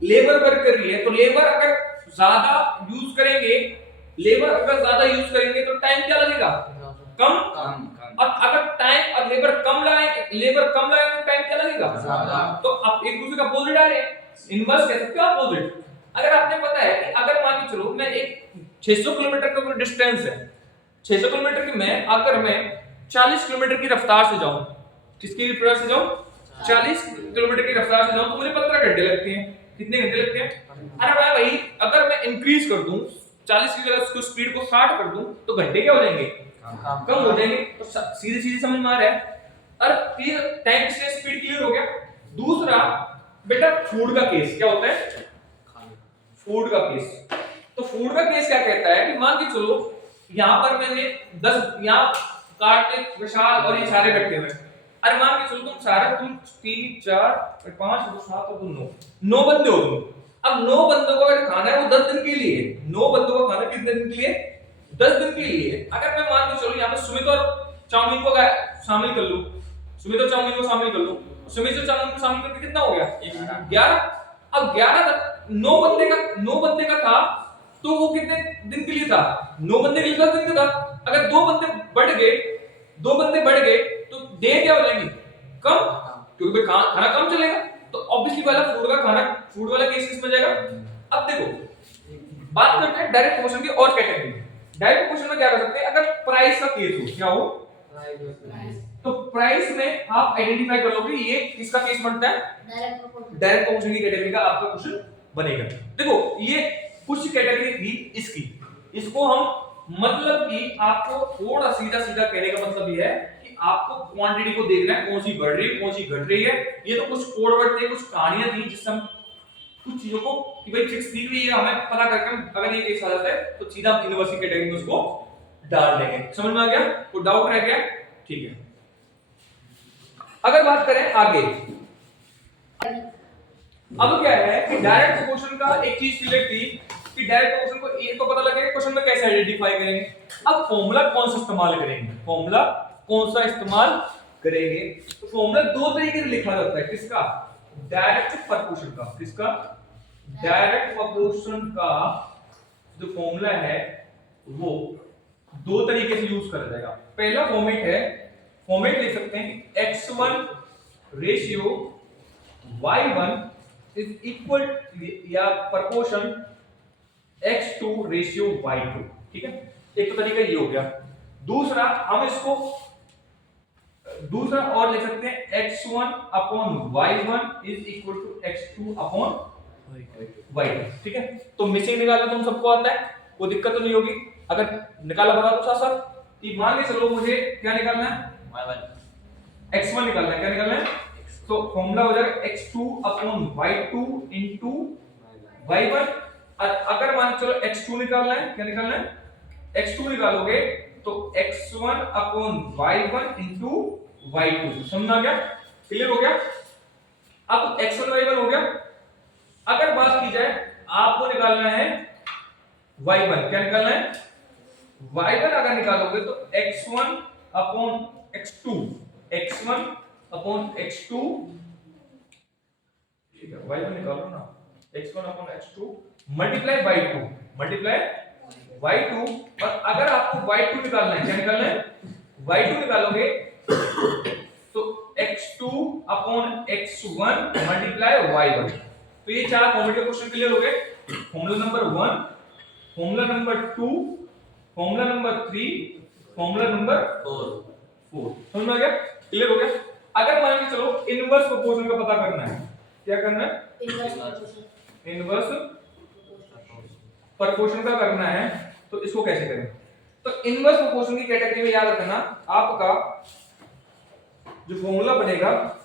लेबर वर्क कर रही है, तो लेबर अगर ज्यादा यूज करेंगे, लेबर अगर ज्यादा यूज करेंगे तो टाइम क्या लगेगा? कम। और अगर टाइम और लेबर कम लगाएंगे तो टाइम क्या लगेगा? ज्यादा। तो आप एक दूसरे का अपोजिट आ रहे हैं, इनवर्स कह सकते हो अपोजिट। अगर आपने पता है कि अगर मान के चलो मैं एक 600 किलोमीटर का कोई डिस्टेंस है, 600 किलोमीटर की अगर मैं 40 किलोमीटर की रफ्तार से जाऊं, किसकी रफ्तार से जाऊं? 40 किलोमीटर की रफ्तार से जाऊं तो मुझे 15 घंटे लगते हैं। कितने घंटे लगते हैं? अरे भाई अगर मैं इंक्रीज कर दूं 40 की जगह उसको स्पीड को 60 कर दूं तो घंटे क्या हो जाएंगे? कम हो जाएंगे। तो सीधे सीधे समझ में आ रहा है। और फिर टाइम से स्पीड क्लियर हो गया। दूसरा बेटा फूड का केस क्या होता है? फूड का केस। तो फूड का केस क्या कहता है कि मान के चलो यहां पर मैंने 10 यहां कार्टिक विशाल और ये सारे बैठे हुए, अरे मान के चलो तुम 3 4 5 7 और 9 बंदे हो तुम। अब 9 बंदों को अगर खाना है वो 10 दिन के लिए, 9 बंदों का खाना कितने दिन के लिए? 10 दिन के लिए। अगर मैं मान के चलो यहाँ पे सुमित और चाउमीन को शामिल कर लूं, सुमित और चाउमीन को शामिल कर लूं, सुमित और चाउमीन को शामिल करके कितना हो गया? 11। अब 11 9 बंदे का था तो वो कितने दिन के लिए था? 9 बंदे के लिए 10 दिन का था। अगर 2 बंदे बढ़ गए तो डे क्या हो जाएंगे? कम, क्योंकि खाना कम चलेगा। तो ऑब्वियसली वाला फूड वाला केस किसमें जाएगा? अब देखो बात करते हैं डायरेक्ट प्रोपोर्शन की और कैटेगरी में। डायरेक्ट प्रोपोर्शन में क्या कर सकते हैं? अगर प्राइस का केस हो, क्या हो? तो प्राइस में आप आइडेंटिफाई कर लोगे ये किसका केस बनता है? डायरेक्ट प्रोपोर्शन की कैटेगरी का आपका क्वेश्चन बनेगा। देखो ये कुछ कैटेगरी थी इसकी, इसको हम मतलब कि आपको थोड़ा सीधा कहने का मतलब ये है कि आपको क्वांटिटी को देखना है, कौन सी बढ़ रही है कौन सी घट रही है। ये तो कुछ कोड वर्ड थे, कुछ कहानियां थी जिससे हम कुछ चीजों को कि भाई फिक्स दी हुई है हमें पता करके अगर ये केस आ जाता है तो सीधा यूनिवर्सिटी कैटेगरी में उसको डाल देंगे। समझ में आ गया? कोई डाउट रह गया? ठीक है। अगर बात करें आगे, अब क्या है कि डायरेक्ट प्रोपोर्शन का एक चीज क्लियर थी कि डायरेक्ट प्रोपोर्शन को ये तो पता लगेगा क्वेश्चन में कैसे आइडेंटिफाई करेंगे। अब फॉर्मूला कौन सा इस्तेमाल करेंगे? तो फॉर्मूला दो तरीके से लिखा जाता है। किसका? डायरेक्ट प्रोपोर्शन का। किसका? डायरेक्ट प्रोपोर्शन का जो फॉर्मूला है वो दो तरीके से यूज करा जाएगा। पहला फॉर्मेट लिख सकते हैं कि x1 ratio y1 is equal या प्रोपोर्शन x2 रेशियो y2। ठीक है, एक तो तरीका ये हो गया। दूसरा हम इसको दूसरा और ले सकते हैं x1 upon y1 is equal to x2 upon y2। ठीक है, तो मिसिंग निकालना तुम सबको आता है, कोई दिक्कत तो नहीं होगी। अगर निकाला बता दो साथ साथ। मान के चलो मुझे क्या निकालना है? x1 निकालना है। क्या निकालना है? तो फॉर्मूला हो जाएगा x2 upon y2 into y1। अगर मान चलो x2 निकालना है, क्या निकालना है? x2 निकालोगे तो x1 upon y1 into y2। समझ आ गया? क्लियर हो गया? अब x1 y1 हो गया। अगर बात की जाए आपको निकालना है y1, क्या निकालना है? y1 अगर निकालोगे तो x1 upon x2, x1 upon x2, ठीक है y1 निकालो ना, x1 upon x2 multiply y2, multiply y2। और अगर आपको y2 निकालना है, क्या निकालना है? y2 निकालोगे तो x2 upon x1 multiply y1। तो ये चार फॉर्मूले के क्वेश्चन क्लियर हो गए। Formula number 1, formula number 2, formula number 3, formula number 4। समझ में आ गया? क्लियर हो गया? अगर मान के चलो इनवर्स प्रोपोर्शन का पता करना है, क्या करना है? इनवर्स प्रोपोर्शन का करना है। तो इसको कैसे करें? तो इनवर्स प्रोपोर्शन की कैटेगरी में याद रखना, आपका जो फॉर्मूला बनेगा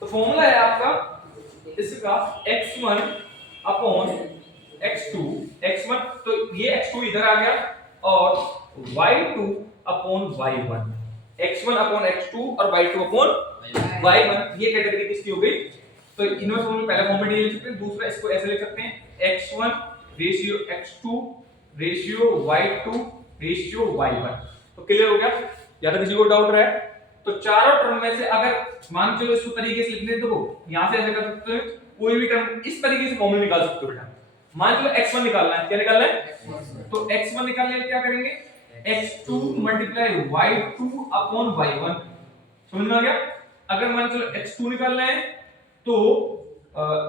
तो फॉर्मूला है आपका इसका x1 अपॉन x2, x1 तो ये x2 इधर आ गया और y2 upon y1, x1 upon x2 और y2 अपॉन y1। ये कैटेगरी किसकी हो गई? तो इनवर्स फॉर्मूला पहला फॉर्म में लिख सकते हैं, दूसरा इसको ऐसे लिख सकते हैं x1 ratio x2 ratio y2 ratio y1। तो क्लियर हो गया? या तो किसी को डाउट रहा है तो चारों टर्म में से अगर मान चलो इसको तरीके से लिखने दो, यहां से ऐसे कर सकते हो, कोई भी टर्म इस तरीके से फॉर्मूला निकाल सकते हो बेटा। मान चलो x1 निकालना है, क्या निकालना है? तो x1 निकालने के लिए क्या करेंगे? x2 multiply y2 upon y1। समझ में आ गया? अगर मान चलो x2 निकालना है तो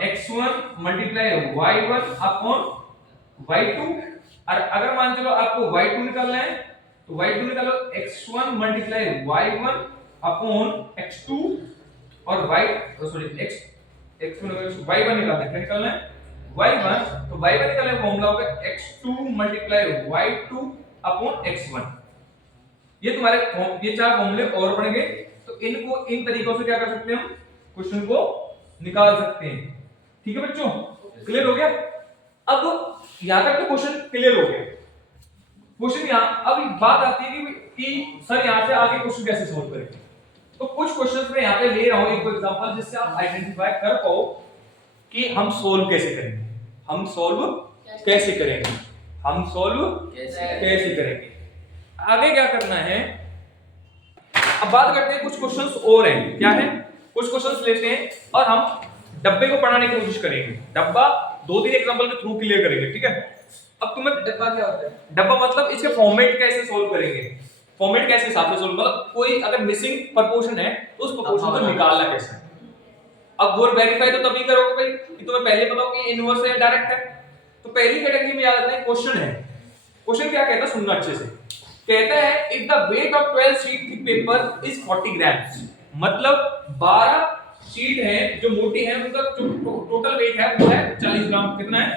x1 multiply y1 upon y2। और अगर मान चलो आपको y2 निकालना है तो y2 निकालो x1 multiply y1 upon x2 और x1 y1 निकालना है, क्या निकालना है? y1। तो y1 निकालने का फॉर्मूला होगा x2 multiply y2 upon x1। ये तुम्हारे ये चार फॉर्मूले और बन गए। तो इनको इन तरीकों से क्या कर सकते हैं हम? क्वेश्चन को निकाल सकते हैं। ठीक है बच्चों? क्लियर हो गया? अब यहां तक तो क्वेश्चन क्लियर हो गया। क्वेश्चन यहां अब बात आती है कि सर यहां से आगे क्वेश्चन कैसे सोल्व करेंगे। तो कुछ क्वेश्चंस मैं यहां पे ले रहा हूं एक एग्जांपल, जिससे आप आइडेंटिफाई कर पाओ कि हम सोल्व कैसे करेंगे, हम सोल्व कैसे करेंगे, हम सोल्व कैसे करेंगे। आगे क्या करना है, अब बात करते हैं कुछ क्वेश्चंस और हैं। क्या है? कुछ क्वेश्चंस लेते हैं और हम डब्बे को पढ़ाने की कोशिश करेंगे। डब्बा 2-3 एग्जांपल के थ्रू क्लियर करेंगे। ठीक है? अब तुम्हें डब्बा क्या होता है? डब्बा मतलब इसके फॉर्मेट कैसे सोल्व करेंगे, फॉर्मेट कैसे हिसाब से सोल्व, मतलब कोई अगर मिसिंग प्रोपोर्शन है तो उस प्रोपोर्शन को निकालना कैसे है। अब वो वेरीफाई तो तभी करोगे भाई कि तुम्हें पहले पता हो कि इनवर्स है डायरेक्ट है। तो पहली कैटेगरी में याद रखना है क्वेश्चन है। क्वेश्चन क्या कहता है सुनना अच्छे से। कहता है if the weight of 12 sheet thick paper is 40 grams, मतलब 12 शीट है जो मोटी है उनका जो टोटल वेट है वो है 40 ग्राम। कितना है?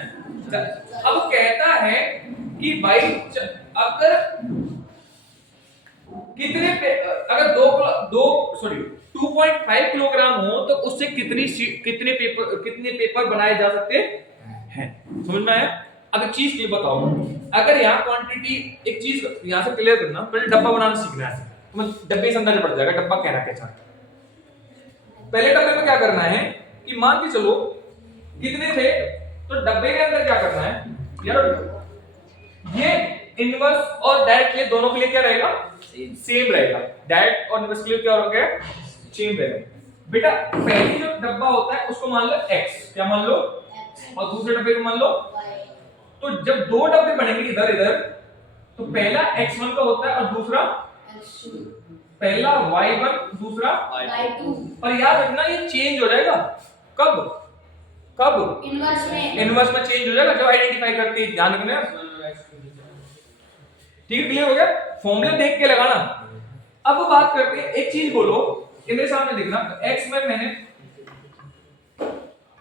अब कहता है कि भाई अगर कितने अगर 2.5 किलोग्राम हो तो उससे कितने पेपर बनाए जा सकते हैं। समझ में आया? अब एक चीज ये बताओ, अगर यहाँ क्वांटिटी, एक चीज यहाँ से क्लियर करना, पहले डब्बा बनाना सीखना है, तुम्हें डब्बे से अंदाजा पड़ जाएगा डब्बा कहना क्या चाहता है। पहले डब्बे में क्या करना है कि मान के चलो कितने थे, तो डब्बे के अंदर क्या करना है यार, ये इनवर्स और डायरेक्ट के दोनों के लिए क्या रहेगा? सेम रहेगा। डायरेक्ट और इनवर्स के लिए क्या हो गया? सेम रहेगा। बेटा पहली जो डब्बा होता है उसको मान लो x, क्या मान लो, और दूसरे डब्बे को मान लो। तो जब दो डब्बे बनेंगे इधर इधर, तो पहला x1 का होता है और दूसरा पहला y1 दूसरा y2। और याद रखना ये चेंज हो जाएगा। कब? इनवर्स में चेंज हो जाएगा जब आइडेंटिफाई करते हैं। ध्यान रखना। ठीक है? क्लियर हो गया? फॉर्मूला देख के लगाना। अब बात करते हैं, एक चीज बोलो, मेरे सामने देखना। x में मैंने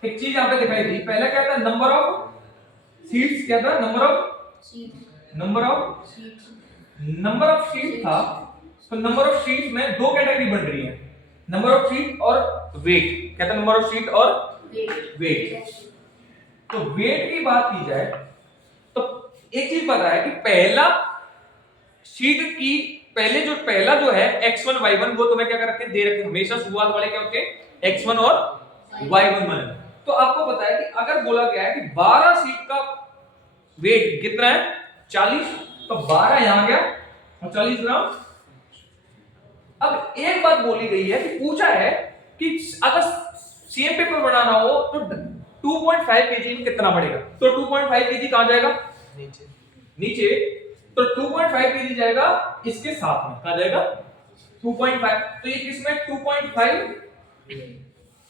एक चीज यहां पे दिखाई दी। पहला क्या था? Number of seats. क्या था? नंबर ऑफ सीट था। तो नंबर ऑफ सीट में दो कैटेगरी बन रही है, नंबर ऑफ सीट और वेट। क्या था? नंबर ऑफ सीट और वेट। तो वेट की बात की जाए तो एक चीज पता है कि पहला शीट की पहला जो है x1 y1 वो तुम्हें क्या कर रखे दे रखे, हमेशा शुरुआत वाले क्या होते हैं x1 और y1 बने। तो आपको पता है कि अगर बोला गया है कि 12 शीट का वेट कितना है 40, तो 12 यहां गया और 40 ग्राम। अब एक बात बोली गई है कि पूछा है कि अगर सेम पेपर बनाना हो तो 2.5 केजी में कितना बढ़ेगा, तो 2.5 केजी कहां जाएगा नीचे नीचे, तो 2.5 केजी जाएगा इसके साथ में, कहां जाएगा 2.5, तो ये किसमें 2.5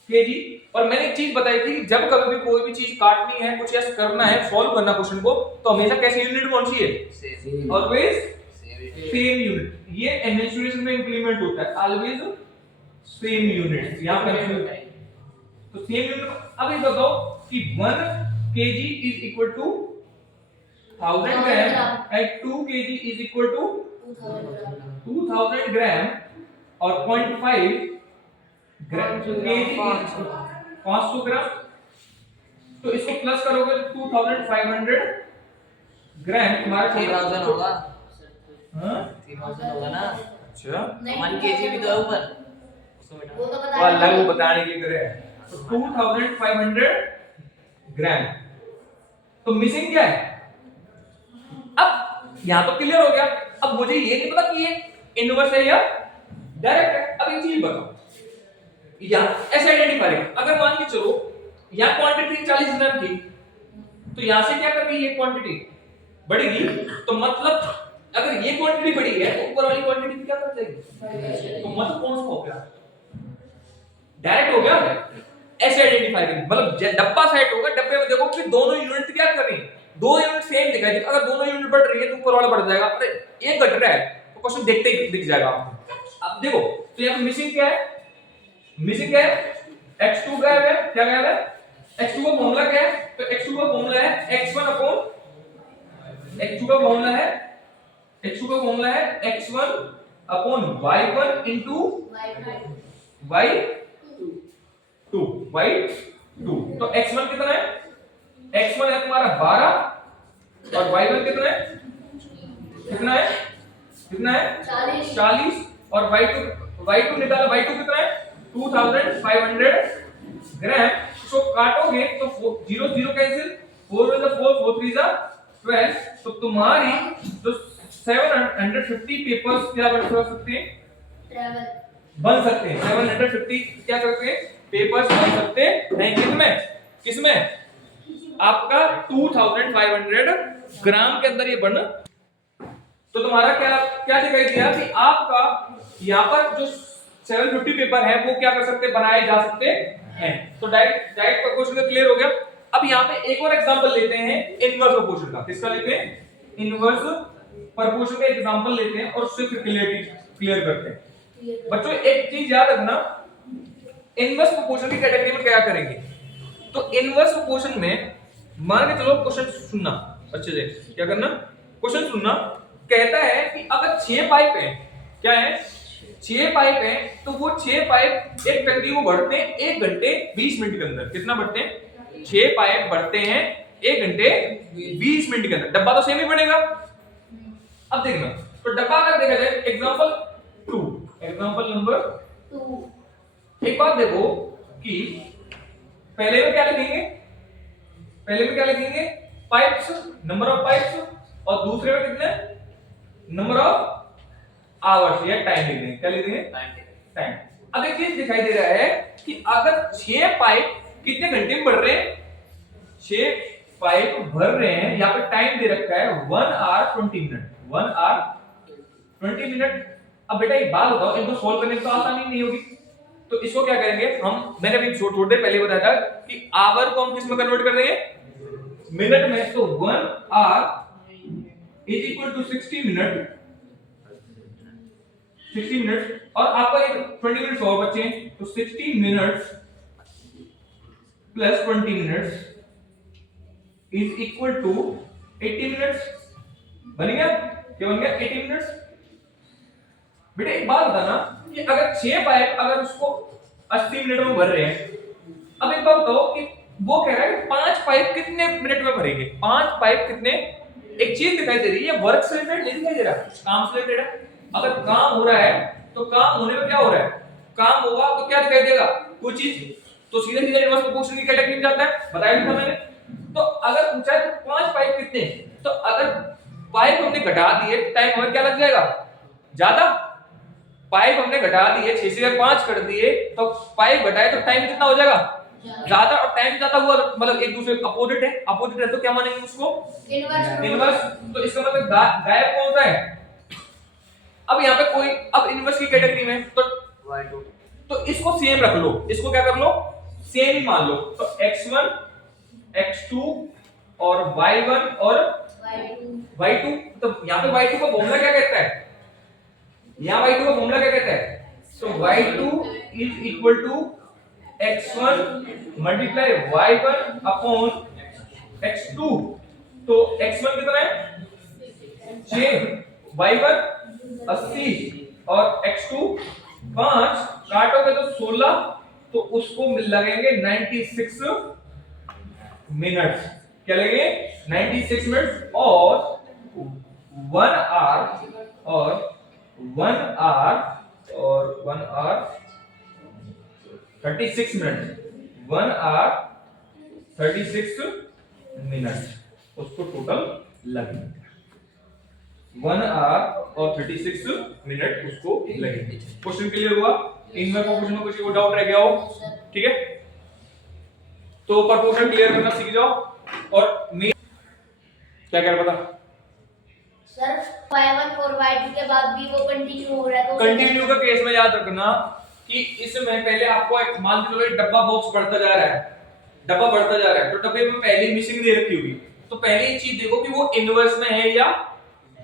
केजी। और मैंने एक चीज बताई थी कि जब कभी भी कोई भी चीज काटनी है, कुछ ऐसा करना है, सॉल्व करना क्वेश्चन को, तो हमेशा कैसी यूनिट कौन सी है, same always same same unit. ये मेंस्ट्रुएशन में इंप्लीमेंट होता है, ऑलवेज सेम यूनिट। यहां पर तो सेम यूनिट। अब ये बताओ कि 1 KG is equal to 1000 gram and 2 KG is equal to 2000 gram और 0.5 ग्राम केजी 500 ग्राम। तो इसको प्लस करोगे तो 2500 ग्राम तुम्हारा 3000 होगा, हां 3000 होगा ना। अच्छा 1 केजी भी तो है ऊपर, उसको वो बेटा तो वो बता अलग वो बताने के लिए करे हैं। तो 2500 ग्राम, तो मिसिंग क्या है। अब यहां तो क्लियर हो गया। अब मुझे ये नहीं पता कि ये इनवर्स है या डायरेक्ट है। अब एक चीज बताओ, या ऐसे आइडेंटिफाई करें, अगर मान के चलो यहां क्वांटिटी 40 ग्राम थी, तो यहां से क्या कर रही है ये क्वांटिटी बढ़ेगी, तो मतलब अगर ये क्वांटिटी बढ़ी है तो ऊपर वाली क्वांटिटी क्या कर जाएगी, तो मतलब कौन सा हो गया, डायरेक्ट हो गया। ऐसे आइडेंटिफाई करें, मतलब डब्बा सेट होगा, डब्बे में देखो कि दोनों यूनिट क्या कर रही है, दो यूनिट सेम दिखाई दे, अगर दोनों यूनिट बढ़ रही है तो ऊपर वाला बढ़ जाएगा, अरे एक घट रहा है तो क्वेश्चन देखते ही दिख जाएगा आपको। अब देखो तो यहां पे मिसिंग क्या है, मिसिंग क्या है, x2 गायब है, क्या गायब है, x2 का फॉर्मूला क्या है, तो x2 का फॉर्मूला है x1 अपॉन x2 का फॉर्मूला है x2 का फॉर्मूला है x1 upon y1 into y2 y2। तो x1 कितना है, x1 है तुम्हारा 12 और y1 कितना है, कितना है, कितना है 40 और y2 निकाला, y2 कितना है 2500 ग्राम। तो काटोगे तो 0 0 कैंसिल, 4 with the 4 4 3 12, तो तुम्हारी जो 750 पेपर्स क्या बन सकते हैं, बन सकते हैं 750 क्या करते हैं पेपर्स बन सकते हैं किसमें, किसमें आपका 2500 ग्राम के अंदर ये बन। तो तुम्हारा क्या क्या दिखाई दिया कि आपका यहाँ पर जो 750 पेपर है वो क्या कर सकते हैं, बनाए जा सकते हैं। तो डायरेक्ट प्रोपोर्शन का क्लियर हो गया। अब यहाँ पे एक और एग्जांपल लेते हैं इनवर्स प्रोपोर्शन का, किसका लेते हैं, इनवर्स प्रोपोर्शन का एग्जांपल लेते हैं और उससे फिर क्लियर करते हैं। बच्चों एक चीज याद रखना, इनवर्स प्रोपोर्शन की कैटेगरी में क्या करेंगे, तो इनवर्स प्रोपोर्शन में मान के चलो क्वेश्चन सुनना अच्छे से, क्या करना, क्वेश्चन सुनना। कहता है कि अगर 6 पाइप है, क्या है 6 पाइप है, तो वो 6 पाइप एक टंकी को भरते हैं 1 घंटे 20 मिनट के अंदर। कितना भरते हैं, 6 पाइप भरते हैं 1 घंटे 20 मिनट के अंदर। डब्बा तो सेम ही बनेगा। अब देखना, तो डब्बा अगर देखा जाए एग्जांपल 2, एग्जांपल नंबर 2, एक बात देखो कि पहले में क्या लिखेंगे, पहले में क्या लिखेंगे पाइप्स, नंबर ऑफ पाइप्स, और दूसरे में कितने नंबर ऑफ आवर्स या टाइम लिख देंगे, क्या लिख देंगे टाइम। अब एक चीज दिखाई दे रहा है कि अगर 6 पाइप कितने घंटे में भर रहे हैं, 6 पाइप भर रहे हैं, यहाँ पे टाइम दे रखा है 1 आवर 20 मिनट, 1 आवर 20 मिनट। अब बेटा एक बात बताओ, इनको सॉल्व करने में तो आसानी नहीं होगी, तो इसको क्या करेंगे हम, मैंने अभी थोड़ी देर पहले बताया था कि आवर को हम किस में कन्वर्ट कर देंगे, मिनट में। तो 1 hour is equal to 60 minute, 60 minute, और आपका एक 20 मिनट्स और बचे, तो 60 minutes plus 20 minutes is equal to 80 minutes. बन गया, क्या बन गया 80 मिनट्स। बेटा एक बात बताना कि अगर 6 पाइप अगर उसको 80 मिनट में भर रहे हैं, अब एक बात बताओ कि वो कह रहा है कि 5 पाइप कितने मिनट में भरेंगे, 5 पाइप कितने, एक चीज दिखाई दे रही है, वर्क से रिलेटेड नहीं दिखाई दे रहा, काम से रिलेटेड है। अगर काम हो रहा है तो काम होने में क्या हो रहा है, काम होगा तो क्या दिखाई देगा, कुछ चीज, तो सीधे सीधे इनवर्स प्रोपोर्शन की कैटेगरी में जाता है, बताया भी था मैंने। तो अगर पूछा है तो 5 पाइप कितने, तो अगर पाइप हमने घटा दिए टाइम हमें क्या लग जाएगा, ज्यादा। पाइप हमने घटा दिए 6 से 5 कर दिए, तो पाइप घटाए तो टाइम कितना हो जाएगा, ज्यादा। और टाइम ज्यादा हुआ मतलब एक दूसरे अपोजिट है, अपोजिट है तो क्या मानेंगे उसको, इनवर्स। तो इसका मतलब गायब कौन सा है। अब यहाँ पे कोई, अब इनवर्स की कैटेगरी में तो इसको सेम रख लो, इसको क्या कर लो, सेम ही मान लो। तो x1 x2 और y1 और y2, तो यहाँ पे y2 का फॉर्मूला क्या कहता है, यहाँ y2 का फॉर्मूला क्या कहता है, तो y2 is equal to x1 multiply y1 upon x2। तो x1 कितना है 6, y1 80 और x2 5, काटोगे तो 16, तो उसको लगेंगे 96 मिनट्स। क्या लगेंगे 96 मिनट्स और 1 आवर और 1 आवर और 1 आवर 36 मिनट, 1 आवर 36 मिनट उसको टोटल लगेंगे, 1 आवर और 36 मिनट उसको लगेंगे। क्वेश्चन क्लियर हुआ, इनमें प्रोपोर्शन में कुछ डाउट रह गया हो, ठीक है। तो प्रोपोर्शन क्लियर करना सीख जाओ। और क्या कह रहा पता, सर y1 और y2 के बाद भी वो कंटिन्यू हो रहा है, तो कंटिन्यू का केस में याद रखना कि इसमें पहले आपको एक मान के चलो एक डब्बा बॉक्स बढ़ता जा रहा है, डब्बा बढ़ता जा रहा है, तो डब्बे में पहली मिसिंग दे रखी होगी, तो पहले ये चीज देखो कि वो इनवर्स में है या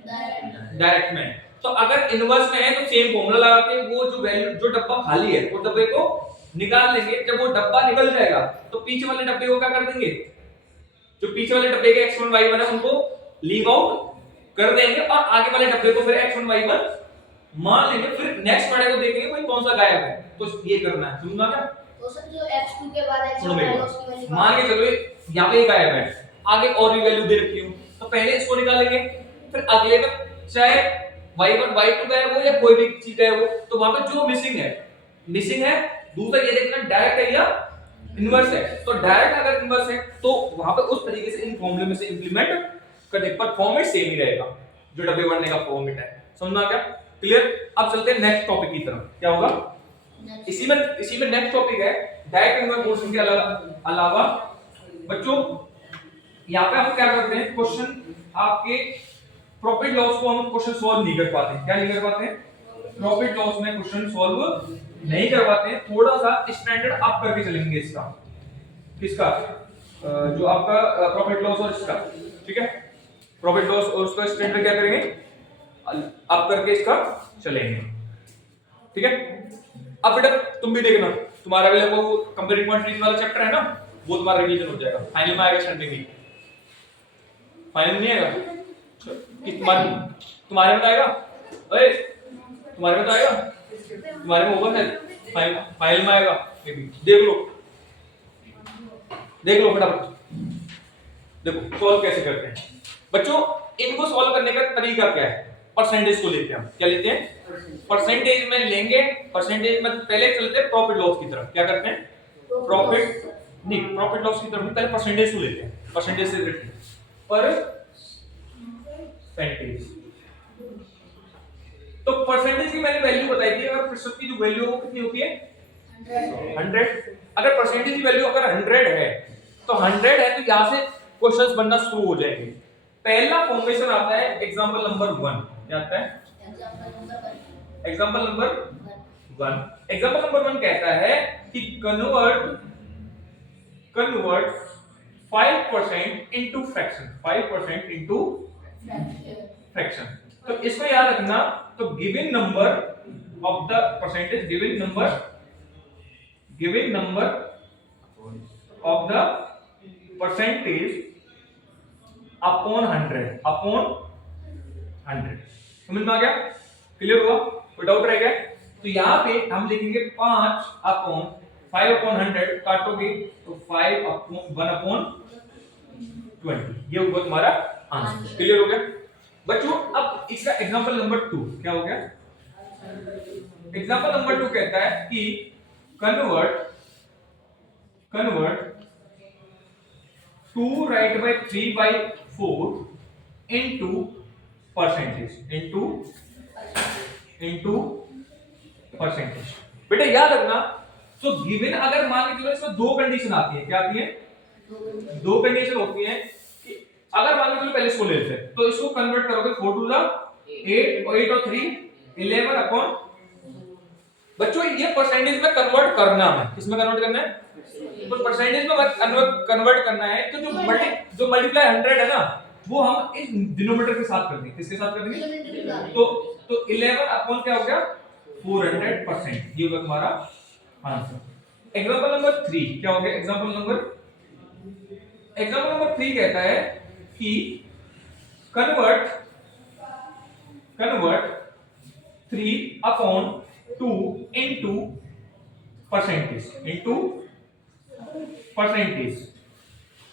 डायरेक्ट में है। तो अगर इनवर्स में है तो सेम फॉर्मूला लगा के वो जो वैल्यू, जो डब्बा खाली है वो डब्बे को निकाल लेंगे। जब वो डब्बा निकल जाएगा तो पीछे वाले डब्बे को क्या कर देंगे, जो पीछे वाले डब्बे के x1 y1 है उनको लीव आउट कर देंगे और आगे वाले डब्बे को फिर x1 y1 मान लेंगे। फिर नेक्स्ट वाले को देखेंगे भाई कौन सा गायब है, तो ये करना है, समझना क्या। तो सर जो x2 के बाद x1 आएगा उसकी वैल्यू मान के चलो यहाँ पे ये गायब है, आगे और भी वैल्यू दे रखी हूं, तो पहले इसको निकालेंगे, फिर अगले में चाहे y1 y2 गायब हो या कोई भी चीज गायब हो, तो वहां पे जो मिसिंग है दूसरा ये देखना डायरेक्ट है या इनवर्स है। तो डायरेक्ट अगर इनवर्स है तो वहां पे उस तरीके से इन फॉर्मूले में से इंप्लीमेंट कर दे, पर फॉर्मेट सेम ही रहेगा जो डब्बे बनने का फॉर्मेट है, समझना क्या, क्लियर। अब चलते हैं नेक्स्ट टॉपिक की तरफ, क्या होगा इसी में नेक्स्ट टॉपिक है डायरेक्ट इनवर्स पोर्शन के अलावा बच्चों यहाँ पे हम क्या करते हैं, क्वेश्चन आपके प्रॉफिट लॉस को हम क्वेश्चन सॉल्व नहीं कर पाते। क्या नहीं कर पाते हैं, प्रॉफिट लॉस में क्वेश्चन सॉल्व नहीं कर पाते हैं। थोड़ा सा स्टैंडर्ड अप करके चलेंगे इसका, किसका, जो आपका प्रॉफिट लॉस और इसका, ठीक है, प्रॉफिट लॉस और उसका स्टैंडर्ड क्या करेंगे, अप करके इसका चलेंगे, ठीक है। अब बेटा तुम भी देखना, तुम्हारा भी लगभग कंपेयरिंग क्वांटिटीज वाला चैप्टर है ना, वो तुम्हारा रिवीजन हो जाएगा, फाइनल में आएगा स्टैंडर्ड भी, फाइनल नहीं आएगा तुम्हारे में तो आएगा, अरे तुम्हारे में तो आएगा, तुम्हारे में होगा शायद, फाइल में आएगा, देख लो फटाफट, देखो सॉल्व कैसे करते हैं बच्चों। इनको सॉल्व करने का तरीका क्या है, परसेंटेज को लेते हैं हम, क्या लेते हैं, परसेंटेज में लेंगे। परसेंटेज में पहले चलते हैं प्रॉफिट लॉस की तरफ, क्या करते हैं, प्रॉफिट लॉस की तरफ पहले परसेंटेज को लेते हैं, परसेंटेज से रिलेटेड परसेंटेज। तो परसेंटेज की मैंने वैल्यू बताई थी, अगर प्रतिशत की जो वैल्यू है वो कितनी होती है 100। अगर परसेंटेज की वैल्यू अगर 100 है तो 100 है तो यहां से क्वेश्चंस बनना शुरू हो जाएंगे। पहला फॉर्मेशन आता है एग्जांपल नंबर 1, क्या आता है एग्जांपल नंबर 1। एग्जांपल नंबर 1 कहता है कि convert 5% into fraction, 5% into fraction. तो इसको याद रखना, तो given number of the percentage, given number of the percentage upon 100 समझ में आ गया, क्लियर हुआ, कोई डाउट रह गया। तो यहाँ पे हम लिखेंगे 5 अपॉन 5/100 काटोगे तो 1/20 ये होगा तुम्हारा आंसर। क्लियर हो गया बच्चों? अब इसका एग्जांपल नंबर 2 क्या हो गया? एग्जांपल नंबर 2 कहता है कि convert 2 right by 3/4 into percentage into percentage। बेटा याद रखना, तो गिवन अगर मान के चलो इसमें दो कंडीशन आती है, क्या आती है? दो कंडीशन होती है कि अगर मान के चलो पहले इसको लेते हैं तो इसको कन्वर्ट करोगे 4 to the 8 और 8 और 3 11 अपॉन, बच्चों ये परसेंटेज में कन्वर्ट करना है। किसमें कन्वर्ट करना है? तो परसेंटेज में कन्वर्ट करना है तो जो मल्टीप्लाई 100 है ना वो हम इस डिनोमिनेटर के साथ कर देंगे। किसके साथ कर देंगे? तो 11 अपॉन क्या हो गया 400%। ये होगा तुम्हारा आंसर। एग्जांपल नंबर 3 क्या हो गया? एग्जांपल नंबर 3 कहता है कि कन्वर्ट 3/2 into परसेंटेज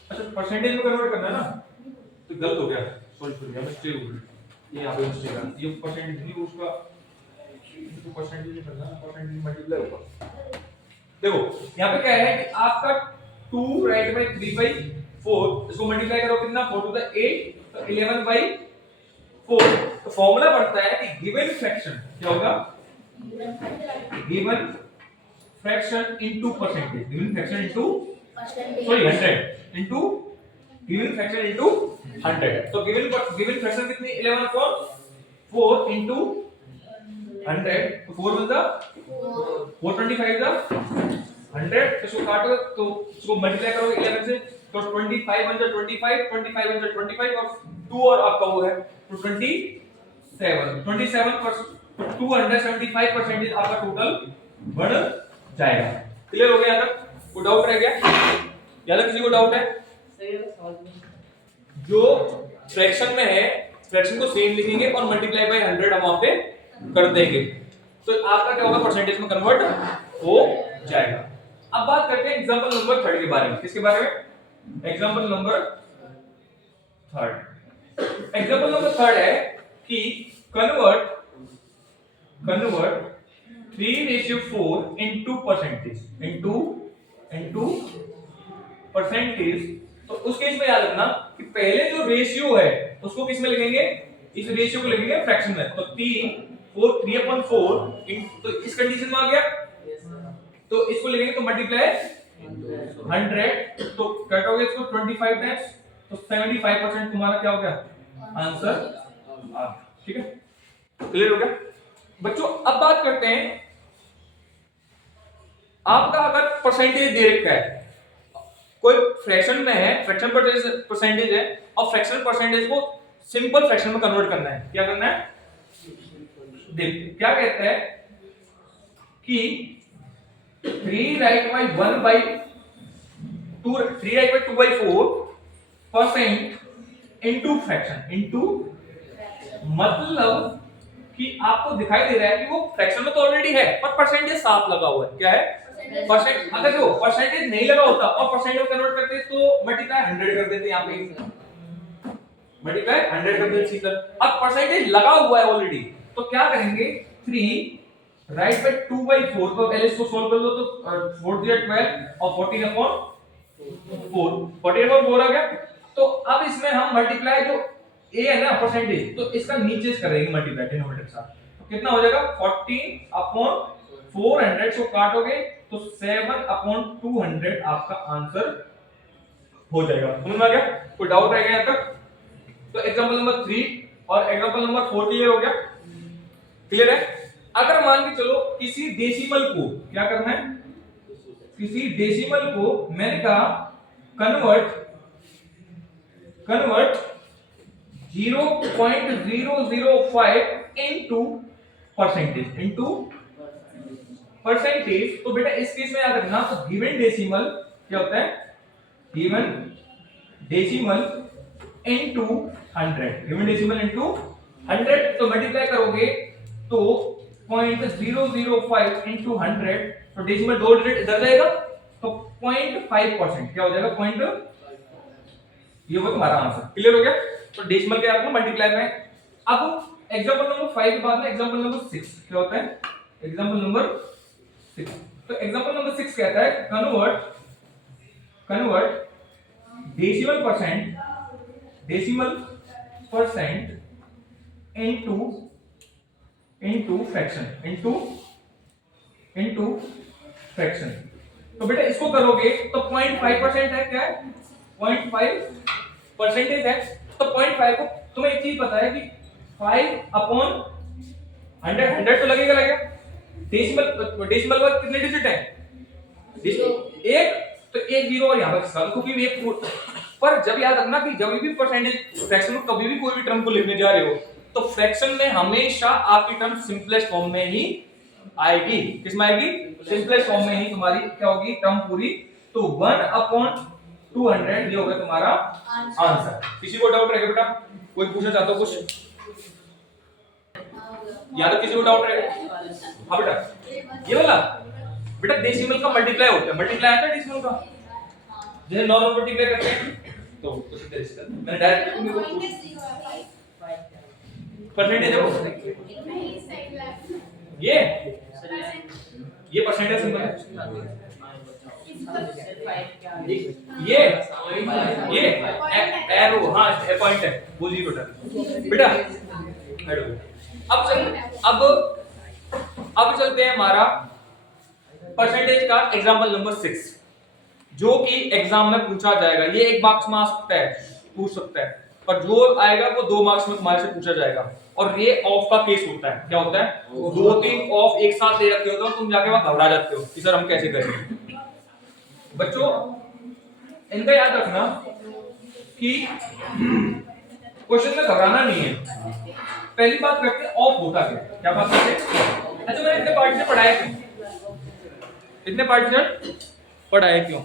अच्छा परसेंटेज में कन्वर्ट करना है ना, तो गलत हो गया, सॉरी मिस्टेक हो गई, ये यहां पे मिस्टेक है। ये परसेंटेज नहीं उसका तो परसेंटेज नहीं करना, परसेंटेज मल्टीप्लाई होगा। देखो यहां पे क्या है कि आपका 2 right by 3/4 इसको मल्टीप्लाई करो कितना 4 to the 8 तो 11/4। तो फॉर्मूला बनता है कि गिवन फ्रैक्शन क्या होगा? Given fraction into percentage, given fraction into sorry 100 into given fraction into 100। तो गिवन फ्रैक्शन कितनी 11/4 इनटू 100 तो 4 बन 425 जा 100 इसको काटो तो इसको मल्टीप्लाई करोगे 11 से तो 25 बन जा 25 25 बन जा 25 और 2 और आपका वो है तो 27% 275% आपका टोटल बढ़ जाएगा। क्लियर हो गया? यहां तक कोई डाउट रह गया? यहां तक किसी को डाउट है? जो फ्रैक्शन में है फ्रैक्शन को सेम लिखेंगे और मल्टीप्लाई बाय 100 हम वहां पे कर देंगे तो आपका क्या होगा? परसेंटेज में कन्वर्ट हो जाएगा। अब बात करते हैं एग्जांपल नंबर 3 के बारे में। किसके बारे में? एग्जांपल नंबर 3 है कि कन्वर्ट 3/4 into percentage तो उस केस में याद रखना कि पहले जो रेशियो है उसको किस में लिखेंगे? इस रेशियो को लिखेंगे फ्रैक्शन में। तो 3/4 तो इस कंडीशन में आ गया तो इसको लिखेंगे तो मल्टीप्लाई 100 तो काटोगे इसको 25 टाइम्स तो 75% तुम्हारा क्या हो गया? आंसर आ गया। ठीक है? क्लियर हो गया बच्चों? अब बात करते हैं आपका अगर परसेंटेज दे रखा है, कोई फ्रैक्शन में है, फ्रैक्शन परसेंटेज है और फ्रैक्शन परसेंटेज को सिंपल फ्रैक्शन में कन्वर्ट करना है। क्या करना है? देख क्या कहता है कि 3 right by 2/4% into फ्रैक्शन मतलब कि आपको दिखाई दे रहा है कि वो फ्रैक्शन में तो ऑलरेडी है पर परसेंटेज साथ लगा हुआ है। क्या है? परसेंट। अगर जो परसेंटेज नहीं लगा होता और परसेंटेज में कन्वर्ट करते तो मल्टीप्लाई 100 कर देते, यहां पे मल्टीप्लाई 100 कर देते सीधा। अब परसेंटेज लगा हुआ है ऑलरेडी तो क्या करेंगे 3 right by 2/4 तो पहले इसको सॉल्व कर लो तो 4 दिया 12 और 14/4 14/4 आ गया। तो अब इसमें हम मल्टीप्लाई जो a है ना परसेंटेज तो इसका नीचे से करेंगे मल्टीप्लाई डिनोमिनेटर के साथ तो कितना हो जाएगा 14/400 को काटोगे तो 7/200 आपका आंसर हो जाएगा। समझ में आ गया? कोई डाउट रह गया यहां तक? तो एग्जांपल नंबर 3 और एग्जांपल नंबर 4 क्लियर हो गया? क्लियर है? अगर मान के चलो किसी डेसिमल को क्या करना है? किसी डेसिमल को मैंने कहा कन्वर्ट 0.005 into परसेंटेज तो बेटा इस केस में याद रखना तो गिवन डेसिमल क्या होता है? Given decimal into 100 given decimal into 100 तो मल्टीप्लाई करोगे तो 0.005 into 100 तो डेसिमल 2 डिजिट इधर जाएगा तो 0.5% क्या हो जाएगा पॉइंट, ये वो तुम्हारा आंसर। क्लियर हो गया? तो डेसिमल क्या आपको मल्टीप्लाई में। अब एग्जांपल नंबर 5 के बाद में एग्जांपल नंबर 6 क्या होता है? एग्जांपल नंबर 6, तो एग्जांपल नंबर 6 कहता है convert decimal percent into fraction. तो बेटा इसको करोगे तो 0.5% है, क्या है 0.5 परसेंटेज है। तो 0.5 को तुम्हें एक चीज पता है कि 5/100 तो लगेगा। डेसिमल वर्ड कितने डिजिट है? एक, तो एक जीरो और यहाँ पर क्योंकि एक, पर जब याद रखना कि जब भी परसेंटेज फ्रैक्शन में कभी भी कोई भी टर्म को लिखने जा रहे हो तो फ्रैक्शन में हमेशा आपकी टर्म सिंपलेस्ट फॉर्म में ही आएगी। किसमें आएगी? सिंपलेस्ट फॉर्म में ही तुम्हारी क्या होगी टर्म पूरी। तो 1/200 ये होगा तुम्हारा आंसर। किसी को डाउट रहेगा बेटा? कोई पूछना चाहता हो कुछ? या तो किसी को डाउट रहेगा? हाँ बेटा ये वाला बेटा डेसिमल का मल्टीप्लाई होता है, मल्टीप्लाई आता है डेसिमल का, जैसे नॉर्मल मल्टीप्लाई करते हैं तो उसी तरह से मैंने डायरेक्ट तुमको परसेंटेज है वो नहीं सही लैब ये परसेंटेज सिंबल है। ये एरो, हाँ पॉइंट है, वो जीरो बेटा। अब चलते हैं हमारा परसेंटेज का एग्जांपल नंबर 6 जो कि एग्जाम में पूछा जाएगा। ये 1 मार्क्स में आ सकता है, पूछ सकता है, पर जो आएगा वो 2 मार्क्स में तुम्हारे से पूछा जाएगा। और ये ऑफ का केस होता है। क्या होता है? 2-3 ऑफ एक साथ दे रखे होते हो, तुम जाके वहां घबरा जाते हो कि सर हम कैसे करें। बच्चों इनका याद रखना कि क्वेश्चन में घबराना नहीं है। पहली बात करते हैं ऑफ होता क्या बात करते हैं। अच्छा मैंने इतने पार्ट से पढ़ाया क्यों? इतने पार्ट से पढ़ाया क्यों?